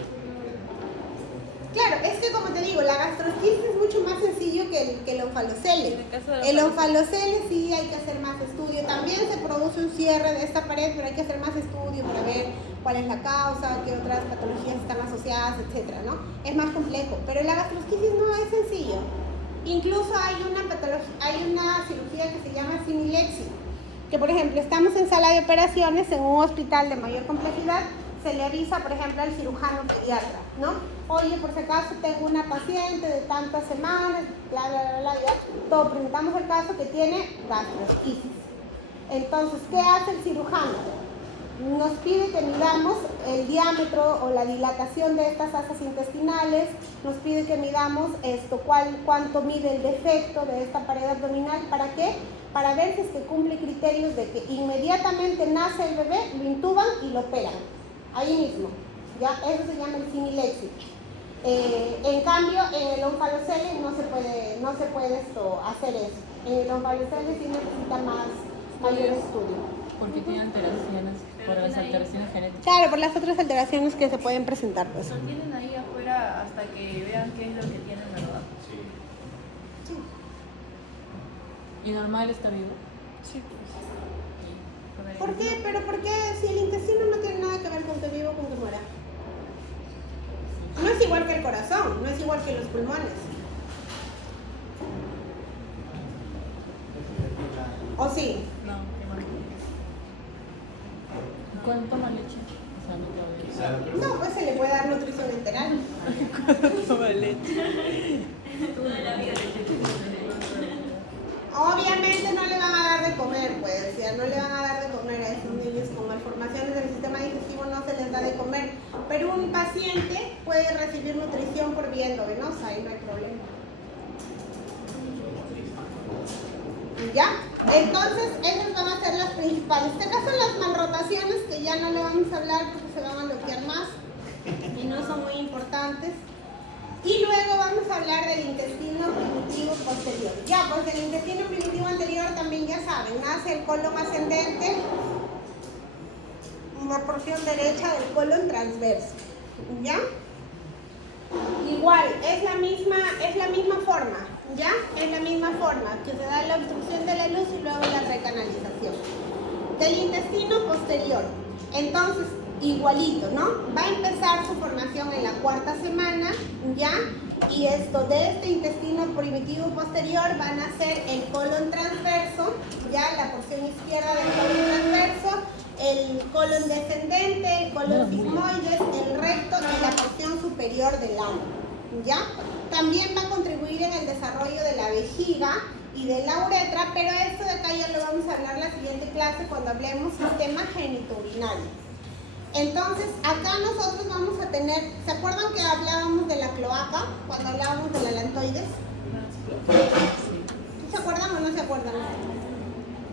Claro, es que como te digo, la gastrosquisis es mucho más sencillo que el onfalocele. En el caso de la El onfalocele sí hay que hacer más estudio. También se produce un cierre de esta pared, pero hay que hacer más estudio para ver cuál es la causa, qué otras patologías están asociadas, etcétera, ¿no? Es más complejo, pero la gastrosquisis no es sencillo. Incluso hay una patología, hay una cirugía que se llama similexis, que por ejemplo estamos en sala de operaciones en un hospital de mayor complejidad, se le avisa por ejemplo al cirujano pediatra, ¿no? Oye, por si acaso tengo una paciente de tantas semanas, bla, bla, bla, bla, ya, todo, presentamos el caso que tiene gastrosquisis. Entonces, ¿qué hace el cirujano? Nos pide que midamos el diámetro o la dilatación de estas asas intestinales, nos pide que midamos cuánto mide el defecto de esta pared abdominal, ¿para qué? Para ver si es que cumple criterios de que inmediatamente nace el bebé, lo intuban y lo operan, ahí mismo, ¿ya? Eso se llama el similexis. En cambio, en el onfalocele no se puede hacer eso. En el onfalocele sí necesita mayor estudio. Porque tiene alteraciones, por las alteraciones genéticas. Claro, por las otras alteraciones que se pueden presentar, pues. Lo tienen ahí afuera hasta que vean qué es lo que tienen, ¿verdad? Sí. ¿Y normal está vivo? Sí, pues. ¿Por qué? ¿Pero por qué? Si el intestino no tiene nada que ver con que viva o con que muera. No es igual que el corazón, no es igual que los pulmones. ¿O sí? No, qué mal. ¿Cuánto toma leche? O sea, no te voy a decir. No, pues se le puede dar nutrición enteral. Toma leche. Obviamente no le van a dar de comer, pues, ya no le van a dar de comer a esos niños con malformaciones del sistema digestivo, no se les da de comer. Pero un paciente puede recibir nutrición por vía endovenosa y no hay problema. ¿Ya? Entonces, esas van a ser las principales. Estas son las malrotaciones que ya no le vamos a hablar porque se van a bloquear más y no son muy importantes. Y luego vamos a hablar del intestino primitivo posterior. Ya, pues del intestino primitivo anterior también ya saben, nace el colon ascendente, una porción derecha del colon transverso. ¿Ya? Igual, es la misma forma, ¿ya? Es la misma forma, que se da la obstrucción de la luz y luego la recanalización. Del intestino posterior, entonces, igualito, ¿no? Va a empezar su formación en la 4ª semana, ¿ya? Y de este intestino primitivo posterior van a ser el colon transverso, ¿ya? La porción izquierda del colon transverso, el colon descendente, el colon sigmoides, el recto y la porción superior del ano, ¿ya? También va a contribuir en el desarrollo de la vejiga y de la uretra, pero esto de acá ya lo vamos a hablar en la siguiente clase cuando hablemos sistema genitourinario. Entonces, acá nosotros vamos a tener, ¿se acuerdan que hablábamos de la cloaca cuando hablábamos de la lantoides? ¿Se acuerdan o no se acuerdan?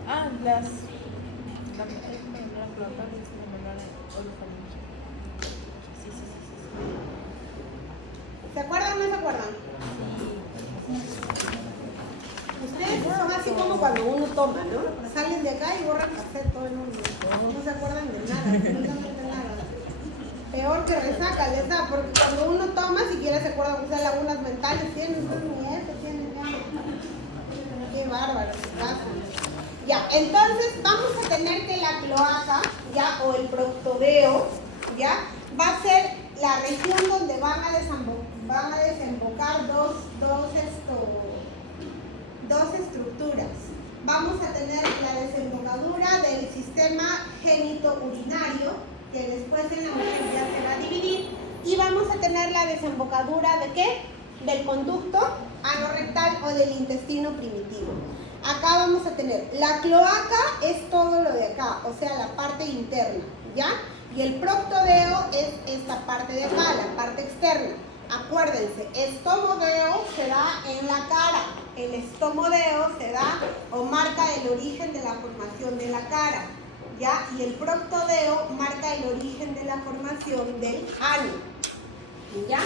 Ah, ¿Se acuerdan o no se acuerdan? Ustedes son así como cuando uno toma, ¿no? Salen de acá y borran café todo el mundo. No se acuerdan de nada, absolutamente nada. Peor que resaca les da, porque cuando uno toma, siquiera se acuerdan que usan lagunas mentales. Tienen un nieto, tienen ya. Qué bárbaro, qué pasa. Ya, entonces vamos a tener que la cloaca, ya, o el proctodeo, ya, va a ser la región donde van a desembocar dos estructuras. Vamos a tener la desembocadura del sistema genitourinario, que después en la mujer ya se va a dividir, y vamos a tener la desembocadura ¿de qué? Del conducto anorrectal o del intestino primitivo. Acá vamos a tener, la cloaca es todo lo de acá, o sea, la parte interna, ¿ya? Y el proctodeo es esta parte de acá, la parte externa. Acuérdense, estomodeo se da en la cara. El estomodeo se da o marca el origen de la formación de la cara, ¿ya? Y el proctodeo marca el origen de la formación del ano, ¿ya?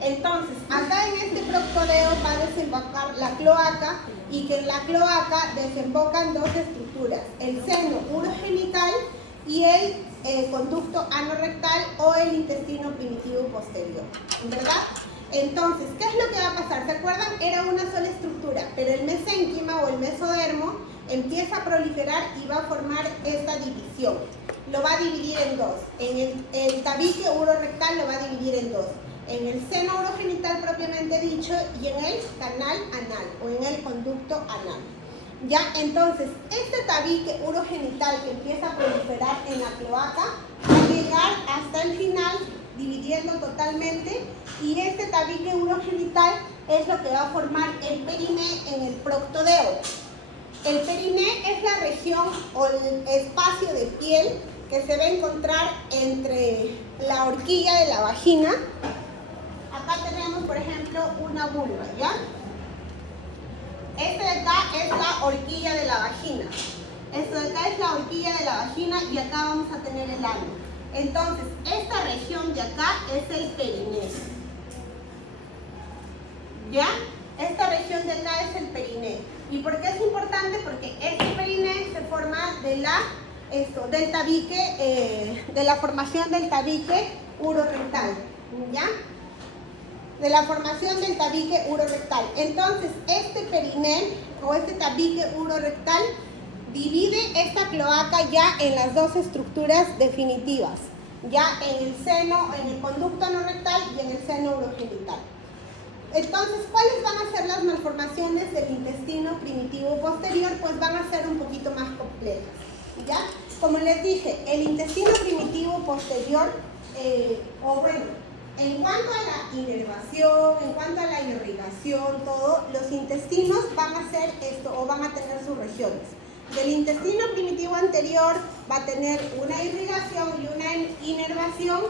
Entonces, acá en este proctodeo va a desembocar la cloaca y que en la cloaca desembocan dos estructuras, el seno urogenital y el conducto anorrectal o el intestino primitivo posterior, ¿verdad? Entonces, ¿qué es lo que va a pasar? ¿Se acuerdan? Era una sola estructura, pero el mesénquima o el mesodermo empieza a proliferar y va a formar esta división. Lo va a dividir en dos. En el tabique urorectal lo va a dividir en dos. En el seno urogenital propiamente dicho y en el canal anal o en el conducto anal. Ya, entonces, este tabique urogenital que empieza a proliferar en la cloaca va a llegar hasta el final, dividiendo totalmente, y este tabique urogenital es lo que va a formar el periné en el proctodeo. El periné es la región o el espacio de piel que se va a encontrar entre la horquilla de la vagina. Acá tenemos, por ejemplo, una vulva, ¿ya? Este de acá es la horquilla de la vagina. Esto de acá es la horquilla de la vagina y acá vamos a tener el ano. Entonces, esta región de acá es el periné. ¿Ya? Esta región de acá es el periné. ¿Y por qué es importante? Porque este periné se forma del tabique, de la formación del tabique urorectal. ¿Ya? De la formación del tabique urorectal. Entonces, este periné o este tabique urorectal divide esta cloaca ya en las dos estructuras definitivas, ya en el seno, en el conducto anorrectal y en el seno urogenital. Entonces, ¿cuáles van a ser las malformaciones del intestino primitivo posterior? Pues van a ser un poquito más complejas, ¿ya? Como les dije, el intestino primitivo posterior, en cuanto a la inervación, en cuanto a la irrigación, todo, los intestinos van a hacer esto o van a tener sus regiones. Del intestino primitivo anterior va a tener una irrigación y una inervación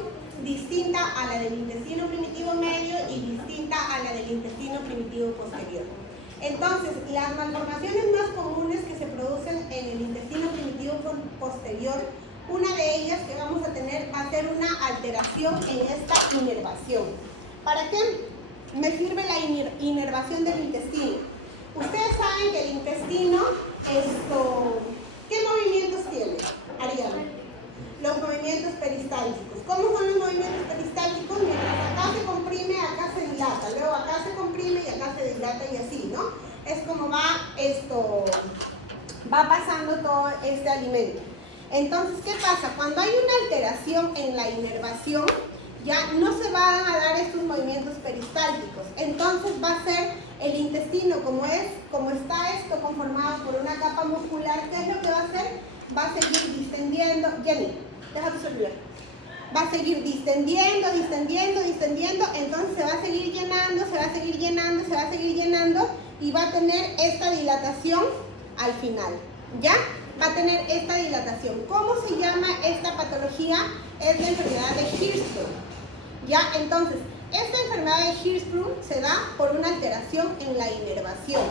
distinta a la del intestino primitivo medio y distinta a la del intestino primitivo posterior. Entonces, las malformaciones más comunes que se producen en el intestino primitivo posterior, una de ellas que vamos a tener va a ser una alteración en esta inervación. ¿Para qué me sirve la inervación del intestino? Ustedes saben que el intestino, ¿qué movimientos tiene, Ariana? Los movimientos peristálticos. ¿Cómo son los movimientos peristálticos? Mientras acá se comprime, acá se dilata, luego acá se comprime y acá se dilata y así, ¿no? Es como va pasando todo este alimento. Entonces, ¿qué pasa? Cuando hay una alteración en la inervación, ya no se van a dar estos movimientos peristálticos. Entonces va a ser el intestino, como está esto conformado por una capa muscular, ¿qué es lo que va a hacer? Va a seguir distendiendo. Jenny, deja tu celular. Va a seguir distendiendo, entonces se va a seguir llenando, se va a seguir llenando, se va a seguir llenando y va a tener esta dilatación al final, ¿ya? Va a tener esta dilatación. ¿Cómo se llama esta patología? Es la enfermedad de Hirschsprung, ¿ya? Entonces, esta enfermedad de Hirschsprung se da por una alteración en la inervación.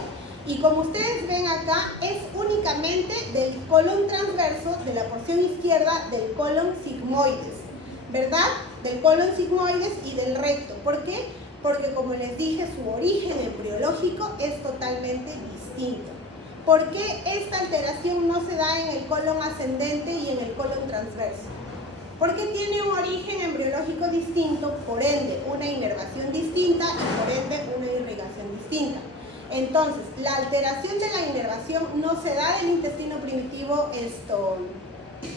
Y como ustedes ven acá, es únicamente del colon transverso, de la porción izquierda del colon sigmoides, ¿verdad? Del colon sigmoides y del recto. ¿Por qué? Porque como les dije, su origen embriológico es totalmente distinto. ¿Por qué esta alteración no se da en el colon ascendente y en el colon transverso? Porque tiene un origen embriológico distinto, por ende una inervación distinta y por ende una irrigación distinta. Entonces, la alteración de la inervación no se da en el intestino primitivo,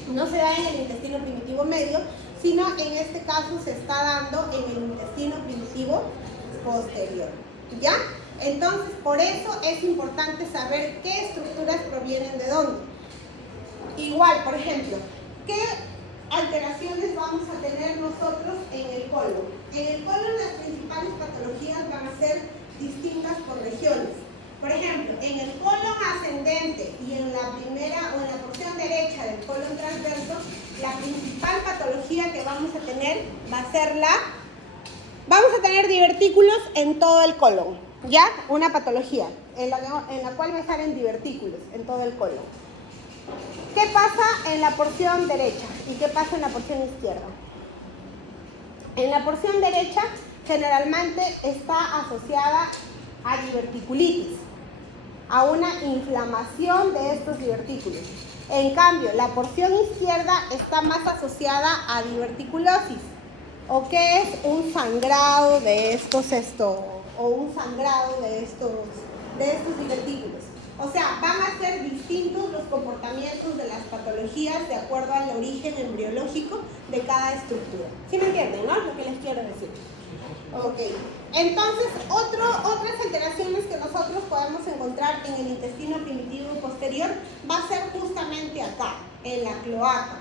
no se da en el intestino primitivo medio, sino en este caso se está dando en el intestino primitivo posterior, ¿ya? Entonces, por eso es importante saber qué estructuras provienen de dónde. Igual, por ejemplo, ¿qué alteraciones vamos a tener nosotros en el colon? En el colon las principales patologías van a ser distintas por regiones. Por ejemplo, en el colon ascendente y en la primera o en la porción derecha del colon transverso, la principal patología que vamos a tener va a ser vamos a tener divertículos en todo el colon, ¿ya? Una patología en la cual me salen divertículos en todo el colon. ¿Qué pasa en la porción derecha y qué pasa en la porción izquierda? En la porción derecha generalmente está asociada a diverticulitis, a una inflamación de estos divertículos. En cambio, la porción izquierda está más asociada a diverticulosis, o que es un sangrado de o un sangrado de estos divertículos. O sea, van a ser distintos los comportamientos de las patologías de acuerdo al origen embriológico de cada estructura. ¿Sí me entienden, no? Lo que les quiero decir. Ok. Entonces, otras alteraciones que nosotros podemos encontrar en el intestino primitivo posterior va a ser justamente acá, en la cloaca.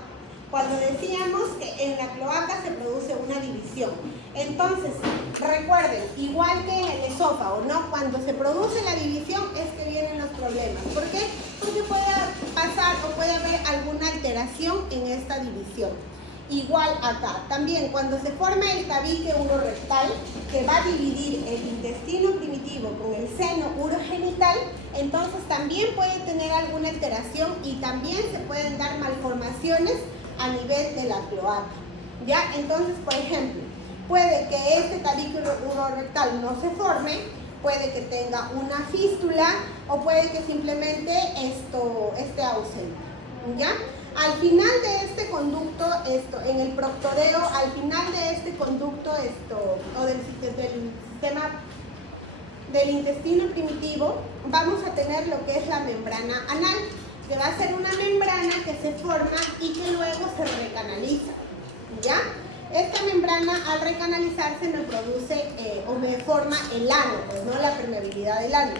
Cuando decíamos que en la cloaca se produce una división. Entonces, recuerden, igual que en el esófago, ¿no? Cuando se produce la división es que vienen los problemas. ¿Por qué? Porque puede pasar o puede haber alguna alteración en esta división. Igual acá, también cuando se forma el tabique urorectal, que va a dividir el intestino primitivo con el seno urogenital, entonces también puede tener alguna alteración y también se pueden dar malformaciones a nivel de la cloaca, ¿ya? Entonces, por ejemplo, puede que este tabique urorectal no se forme, puede que tenga una fístula o puede que simplemente esté ausente, ¿ya? Al final de este conducto, en el proctoreo, al final de este conducto, o del sistema del intestino primitivo, vamos a tener lo que es la membrana anal, que va a ser una membrana que se forma y que luego se recanaliza, ¿ya? Esta membrana al recanalizarse me produce o me forma el ano, pues no la permeabilidad del ano.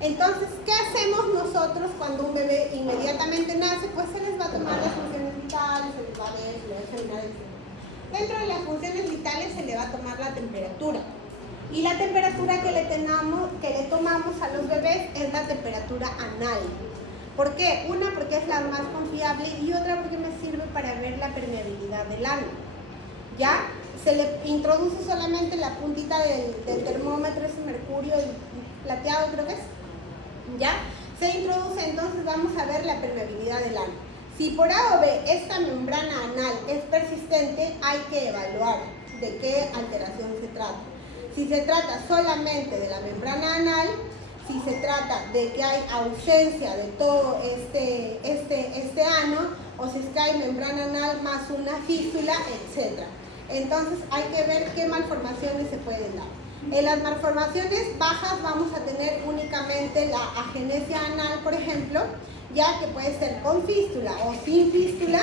Entonces, ¿qué hacemos nosotros cuando un bebé inmediatamente nace? Pues se les va a tomar las funciones vitales, se les va a ver, se les va a examinar el seno. Dentro de las funciones vitales se le va a tomar la temperatura. Y la temperatura que le tomamos a los bebés es la temperatura anal. ¿Por qué? Una, porque es la más confiable y otra, porque me sirve para ver la permeabilidad del ano. ¿Ya? Se le introduce solamente la puntita del termómetro, ese mercurio plateado creo que es. ¿Ya? Se introduce, entonces vamos a ver la permeabilidad del ano. Si por A o B esta membrana anal es persistente, hay que evaluar de qué alteración se trata. Si se trata solamente de la membrana anal, si se trata de que hay ausencia de todo este ano, o si es que hay membrana anal más una fístula, etc. Entonces hay que ver qué malformaciones se pueden dar. En las malformaciones bajas vamos a tener únicamente la agenesia anal, por ejemplo, ya que puede ser con fístula o sin fístula,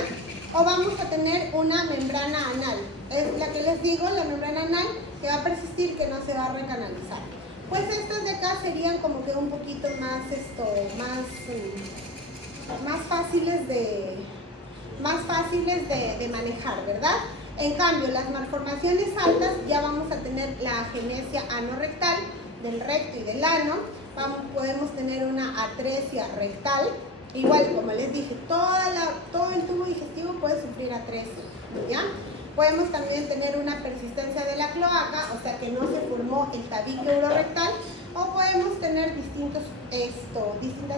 o vamos a tener una membrana anal. Es la que les digo, la membrana anal, que va a persistir, que no se va a recanalizar. Pues estas de acá serían como que un poquito más fáciles de manejar, ¿verdad? En cambio, las malformaciones altas ya vamos a tener la agenesia anorrectal del recto y del ano, podemos tener una atresia rectal, igual como les dije, todo el tubo digestivo puede sufrir atresia, ¿ya? Podemos también tener una persistencia de la cloaca, o sea que no se formó el tabique urorectal, o podemos tener distintas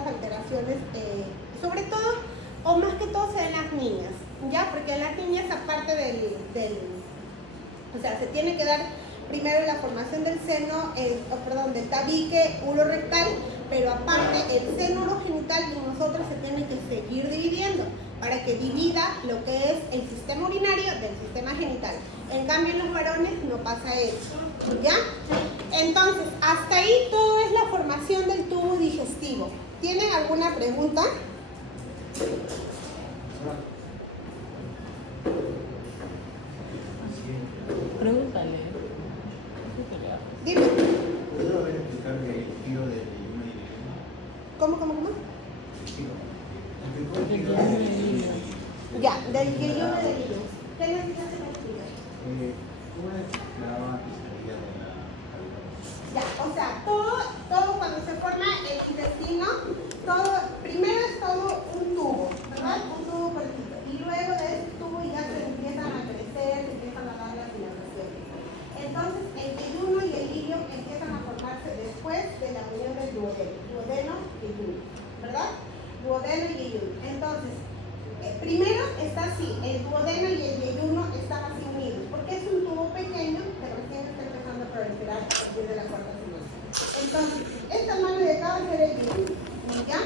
alteraciones, sobre todo, o más que todo se dan las niñas, ¿ya? Porque en las niñas, aparte o sea, se tiene que dar primero la formación del seno, del tabique urorectal, pero aparte el seno urogenital y nosotros se tiene que seguir dividiendo para que divida lo que es el sistema urinario del sistema genital. En cambio en los varones no pasa eso, ¿ya? Entonces, hasta ahí todo es la formación del tubo digestivo. ¿Tienen alguna pregunta? Pregúntale. Dime. ¿Puedo ver explicar el giro del yeyuno y el yeyuno? ¿Cómo? Ya, del yeyuno y del yeyuno. ¿Qué necesitas explicar? ¿Cómo es la salida de la cavidad? Ya, o sea, todo cuando se forma el intestino, primero es todo un tubo, ¿verdad? Un tubo cortito. Y luego de ese tubo ya se empiezan a crecer, se empiezan a dar las dilataciones. Entonces, el yeyuno y el ilio empiezan a formarse después de la unión del duodeno y yeyuno, ¿verdad? Duodeno y yeyuno. Entonces, primero está así, el duodeno y el yeyuno están así unidos, porque es un tubo pequeño que recién está empezando a proliferar a partir de la cuarta semana. Entonces, esta mano de acá va a ser el yeyuno, ¿ya?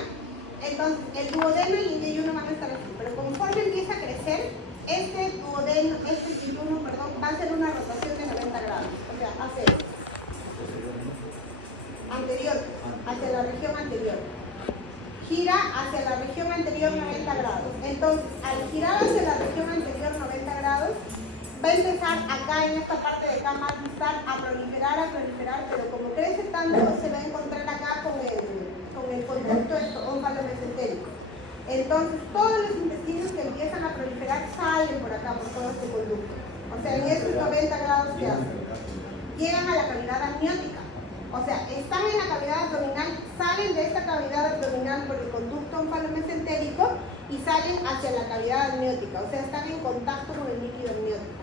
Entonces, el duodeno y el yeyuno van a estar así, pero conforme empieza a crecer, este yeyuno, va a hacer una rotación de 90 grados, o sea, hace esto. Anterior, hacia la región anterior. Gira hacia la región anterior 90 grados. Entonces, al girar hacia la región anterior 90 grados, va a empezar acá en esta parte de acá más distal a proliferar, pero como crece tanto, se va a encontrar acá con el conducto ónfalo-mesentérico. Entonces, todos los intestinos que empiezan a proliferar salen por acá, por todo este conducto. O sea, en esos 90 grados que hacen, llegan a la cavidad amniótica. O sea, están en la cavidad abdominal, salen de esta cavidad abdominal por el conducto ónfalo-mesentérico y salen hacia la cavidad amniótica. O sea, están en contacto con el líquido amniótico.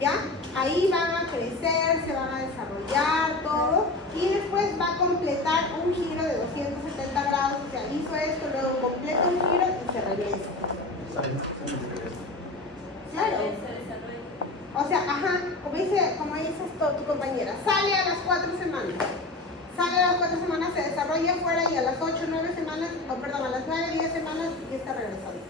¿Ya? Ahí van a crecer, se van a desarrollar todo y después va a completar un giro de 270 grados. O sea, hizo esto, luego completa un giro y se regresa. Claro. O sea, como dices tu compañera, sale a las 4 semanas. Sale a las 4 semanas, se desarrolla afuera y a las 8 o 9 semanas, a las 9 o 10 semanas ya está regresando.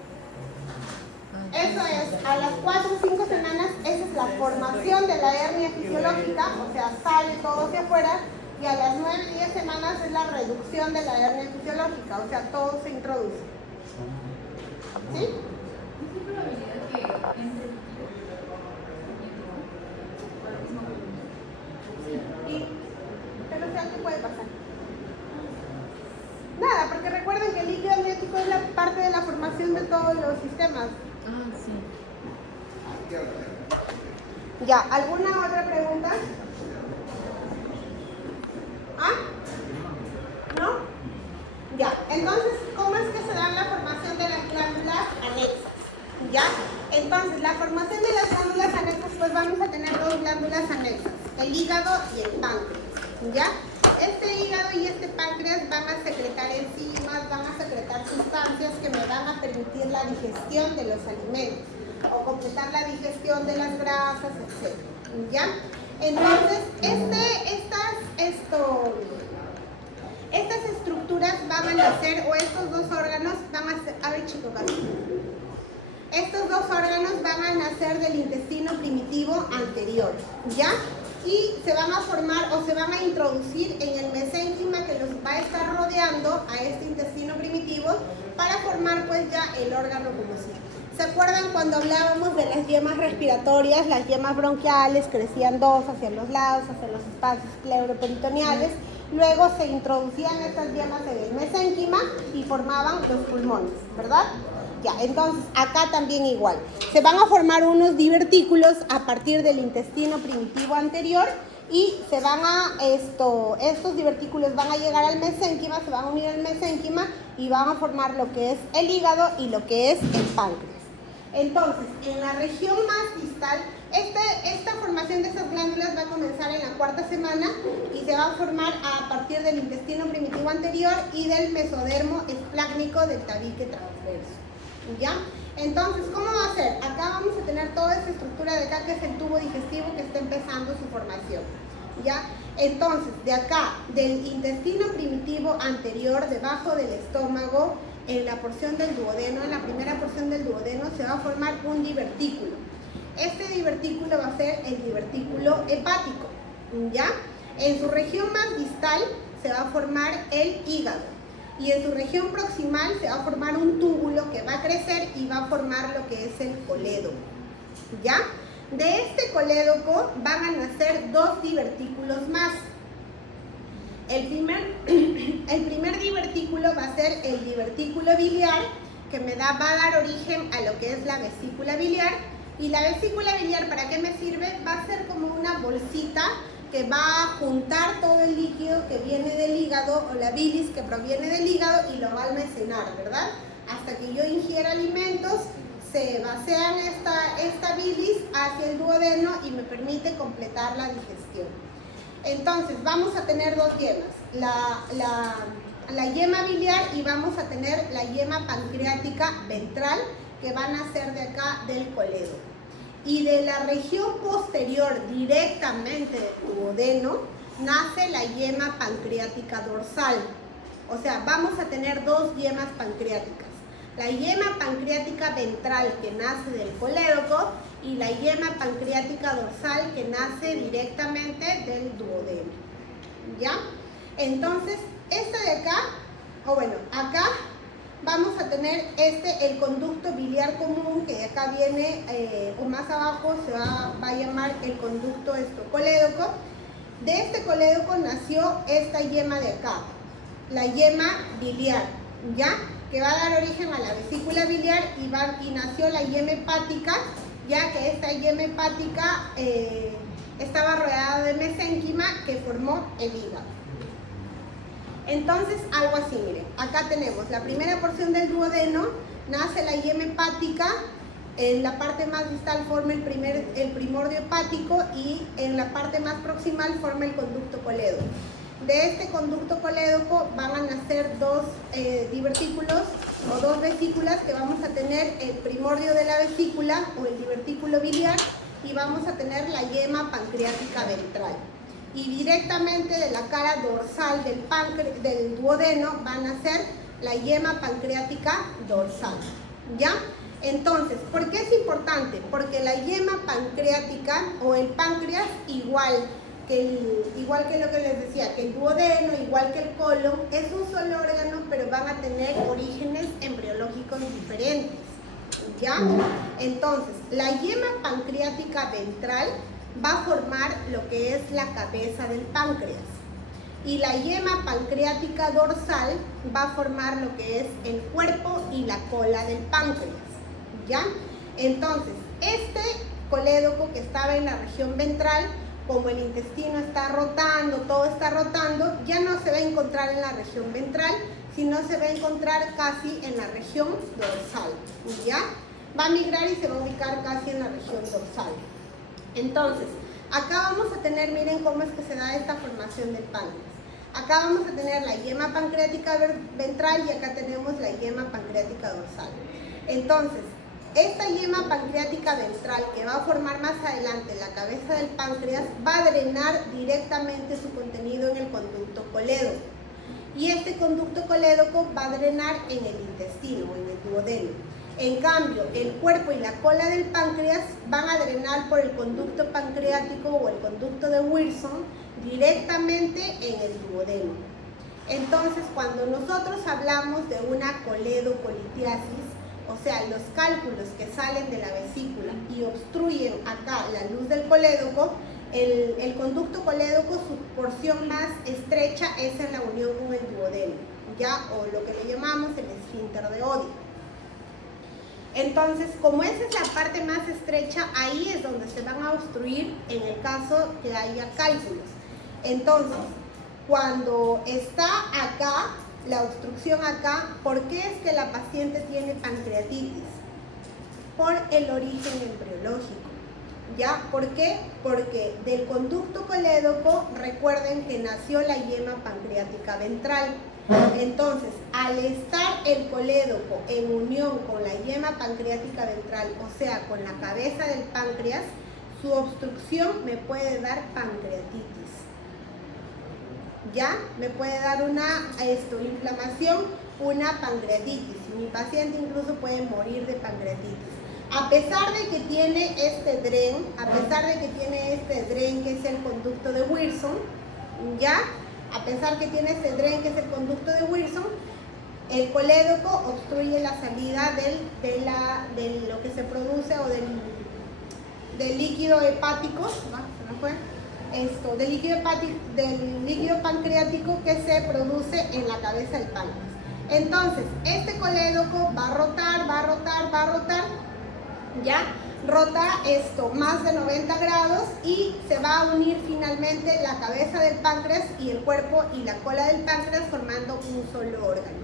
Eso es, a las 4 o 5 semanas, esa es la formación de la hernia fisiológica, o sea, sale todo hacia afuera, y a las 9 o 10 semanas es la reducción de la hernia fisiológica, o sea, todo se introduce. ¿Sí? Pero o sea, ¿qué puede pasar? Nada, porque recuerden que el líquido amniótico es la parte de la formación de todos los sistemas. Ah, sí. Ya, ¿alguna otra pregunta? ¿Ah? ¿No? Ya, entonces, ¿cómo es que se da la formación de las glándulas anexas? ¿Ya? Entonces, la formación de las glándulas anexas, pues vamos a tener dos glándulas anexas, el hígado y el páncreas, ¿ya? Este hígado y este páncreas van a secretar enzimas, van a secretar sustancias que me van a permitir la digestión de los alimentos o completar la digestión de las grasas, etc. ¿Ya? Entonces, estas estructuras van a nacer, o estos dos órganos van a ser, a ver chico, estos dos órganos van a nacer del intestino primitivo anterior, ¿ya? Y se van a formar o se van a introducir en el mesénquima que los va a estar rodeando a este intestino primitivo para formar pues ya el órgano como sí. ¿Se acuerdan cuando hablábamos de las yemas respiratorias? Las yemas bronquiales crecían dos hacia los lados, hacia los espacios pleuroperitoneales. Luego se introducían estas yemas en el mesénquima y formaban los pulmones, ¿verdad? Ya, entonces acá también igual. Se van a formar unos divertículos a partir del intestino primitivo anterior y se van a, estos divertículos van a llegar al mesénquima, se van a unir al mesénquima y van a formar lo que es el hígado y lo que es el páncreas. Entonces, en la región más distal, esta formación de estas glándulas va a comenzar en la cuarta semana y se va a formar a partir del intestino primitivo anterior y del mesodermo esplácnico del tabique transverso. ¿Ya? Entonces, ¿cómo va a ser? Acá vamos a tener toda esta estructura de acá que es el tubo digestivo que está empezando su formación. ¿Ya? Entonces, de acá, del intestino primitivo anterior, debajo del estómago, en la porción del duodeno, en la primera porción del duodeno, se va a formar un divertículo. Este divertículo va a ser el divertículo hepático. ¿Ya? En su región más distal se va a formar el hígado. Y en su región proximal se va a formar un túbulo que va a crecer y va a formar lo que es el colédoco. ¿Ya? De este colédoco van a nacer dos divertículos más. El primer divertículo va a ser el divertículo biliar, que va a dar origen a lo que es la vesícula biliar. Y la vesícula biliar, ¿para qué me sirve? Va a ser como una bolsita que va a juntar todo el líquido que viene del hígado o la bilis que proviene del hígado y lo va a almacenar, ¿verdad? Hasta que yo ingiera alimentos, se vacean esta bilis hacia el duodeno y me permite completar la digestión. Entonces, vamos a tener dos yemas. la yema biliar y vamos a tener la yema pancreática ventral que van a ser de acá del colédoco. Y de la región posterior directamente del duodeno nace la yema pancreática dorsal. O sea, vamos a tener dos yemas pancreáticas. La yema pancreática ventral que nace del colédoco y la yema pancreática dorsal que nace directamente del duodeno. ¿Ya? Entonces, esta de acá, o bueno, acá vamos a tener el conducto biliar común que de acá viene, o más abajo se va a llamar el conducto colédoco. De este colédoco nació esta yema de acá, la yema biliar, ¿ya? Que va a dar origen a la vesícula biliar y nació la yema hepática, ya que esta yema hepática estaba rodeada de mesénquima que formó el hígado. Entonces, algo así, miren, acá tenemos la primera porción del duodeno, nace la yema hepática, en la parte más distal forma el primordio hepático y en la parte más proximal forma el conducto colédoco. De este conducto colédoco van a nacer dos divertículos o dos vesículas que vamos a tener el primordio de la vesícula o el divertículo biliar y vamos a tener la yema pancreática ventral. Y directamente de la cara dorsal del duodeno van a ser la yema pancreática dorsal, ¿ya? Entonces, ¿por qué es importante? Porque la yema pancreática o el páncreas, igual que lo que les decía, que el duodeno, igual que el colon, es un solo órgano, pero van a tener orígenes embriológicos diferentes, ¿ya? Entonces, la yema pancreática ventral va a formar lo que es la cabeza del páncreas y la yema pancreática dorsal va a formar lo que es el cuerpo y la cola del páncreas, ¿ya? Entonces, este colédoco que estaba en la región ventral, como el intestino está rotando, todo está rotando, ya no se va a encontrar en la región ventral, sino se va a encontrar casi en la región dorsal, ¿ya? Va a migrar y se va a ubicar casi en la región dorsal. Entonces, acá vamos a tener, miren cómo es que se da esta formación del páncreas. Acá vamos a tener la yema pancreática ventral y acá tenemos la yema pancreática dorsal. Entonces, esta yema pancreática ventral que va a formar más adelante la cabeza del páncreas va a drenar directamente su contenido en el conducto colédoco. Y este conducto colédoco va a drenar en el intestino o en el duodeno. En cambio, el cuerpo y la cola del páncreas van a drenar por el conducto pancreático o el conducto de Wilson directamente en el duodeno. Entonces, cuando nosotros hablamos de una coledocolitiasis, o sea, los cálculos que salen de la vesícula y obstruyen acá la luz del colédoco, el conducto colédoco, su porción más estrecha es en la unión con el duodeno, ¿ya? O lo que le llamamos el esfínter de Oddi. Entonces, como esa es la parte más estrecha, ahí es donde se van a obstruir en el caso que haya cálculos. Entonces, cuando está acá, la obstrucción acá, ¿por qué es que la paciente tiene pancreatitis? Por el origen embriológico. ¿Ya? ¿Por qué? Porque del conducto colédoco, recuerden que nació la yema pancreática ventral. Entonces, al estar el colédoco en unión con la yema pancreática ventral, o sea, con la cabeza del páncreas, su obstrucción me puede dar pancreatitis. ¿Ya? Me puede dar una inflamación, una pancreatitis. Mi paciente incluso puede morir de pancreatitis. A pesar de que tiene este dren, que es el conducto de Wilson, ¿ya? A pesar que tiene este dren, que es el conducto de Wilson, el colédoco obstruye la salida de lo que se produce o del líquido hepático, ¿no? ¿Se me fue? Del líquido pancreático que se produce en la cabeza del páncreas. Entonces, este colédoco va a rotar, ¿ya? Rota más de 90 grados y se va a unir finalmente la cabeza del páncreas y el cuerpo y la cola del páncreas formando un solo órgano.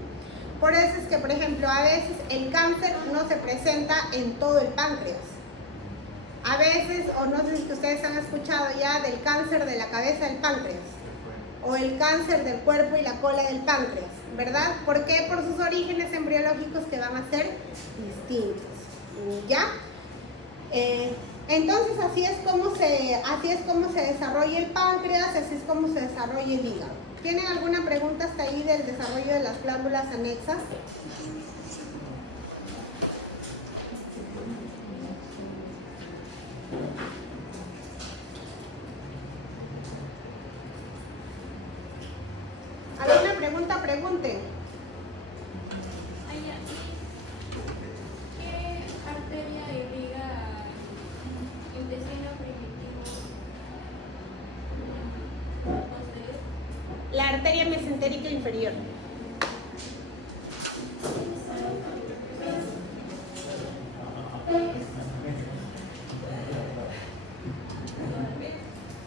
Por eso es que, por ejemplo, a veces el cáncer no se presenta en todo el páncreas. A veces, o no sé si ustedes han escuchado ya del cáncer de la cabeza del páncreas. o el cáncer del cuerpo y la cola del páncreas, ¿verdad? ¿Por qué? Por sus orígenes embriológicos que van a ser distintos, ¿ya? Entonces así es como se desarrolla el páncreas, así es como se desarrolla el hígado. ¿Tienen alguna pregunta hasta ahí del desarrollo de las glándulas anexas? ¿Alguna pregunta? Pregunten. ¿Qué arteria irriga intestino primitivo posterior? La arteria mesentérica inferior.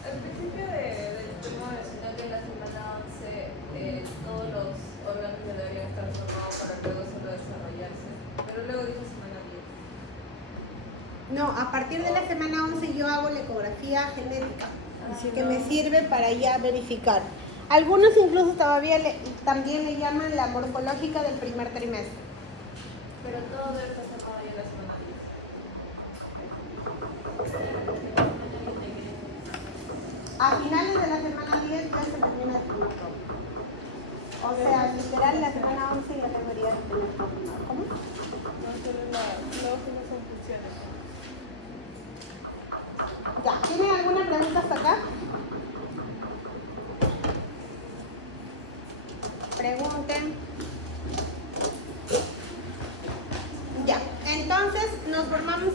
Al principio del tema mencionó que en la semana 11 todos los órganos ya deberían estar formados para luego solo desarrollarse, pero luego dijo semana 10. No, a partir de la semana 11 yo hago la ecografía genética, así que me sirve para ya verificar. Algunos incluso también le llaman la morfológica del primer trimestre. Pero todo debe estar formado ya en la semana 10. A finales de la semana 10 ya se termina el primer trimestre. O sea, literal, la semana 11 ya debería de tener confirmado. ¿Cómo? No, solo luego solo son funciones. Ya, ¿tienen alguna pregunta hasta acá? Pregunten. Ya, entonces nos formamos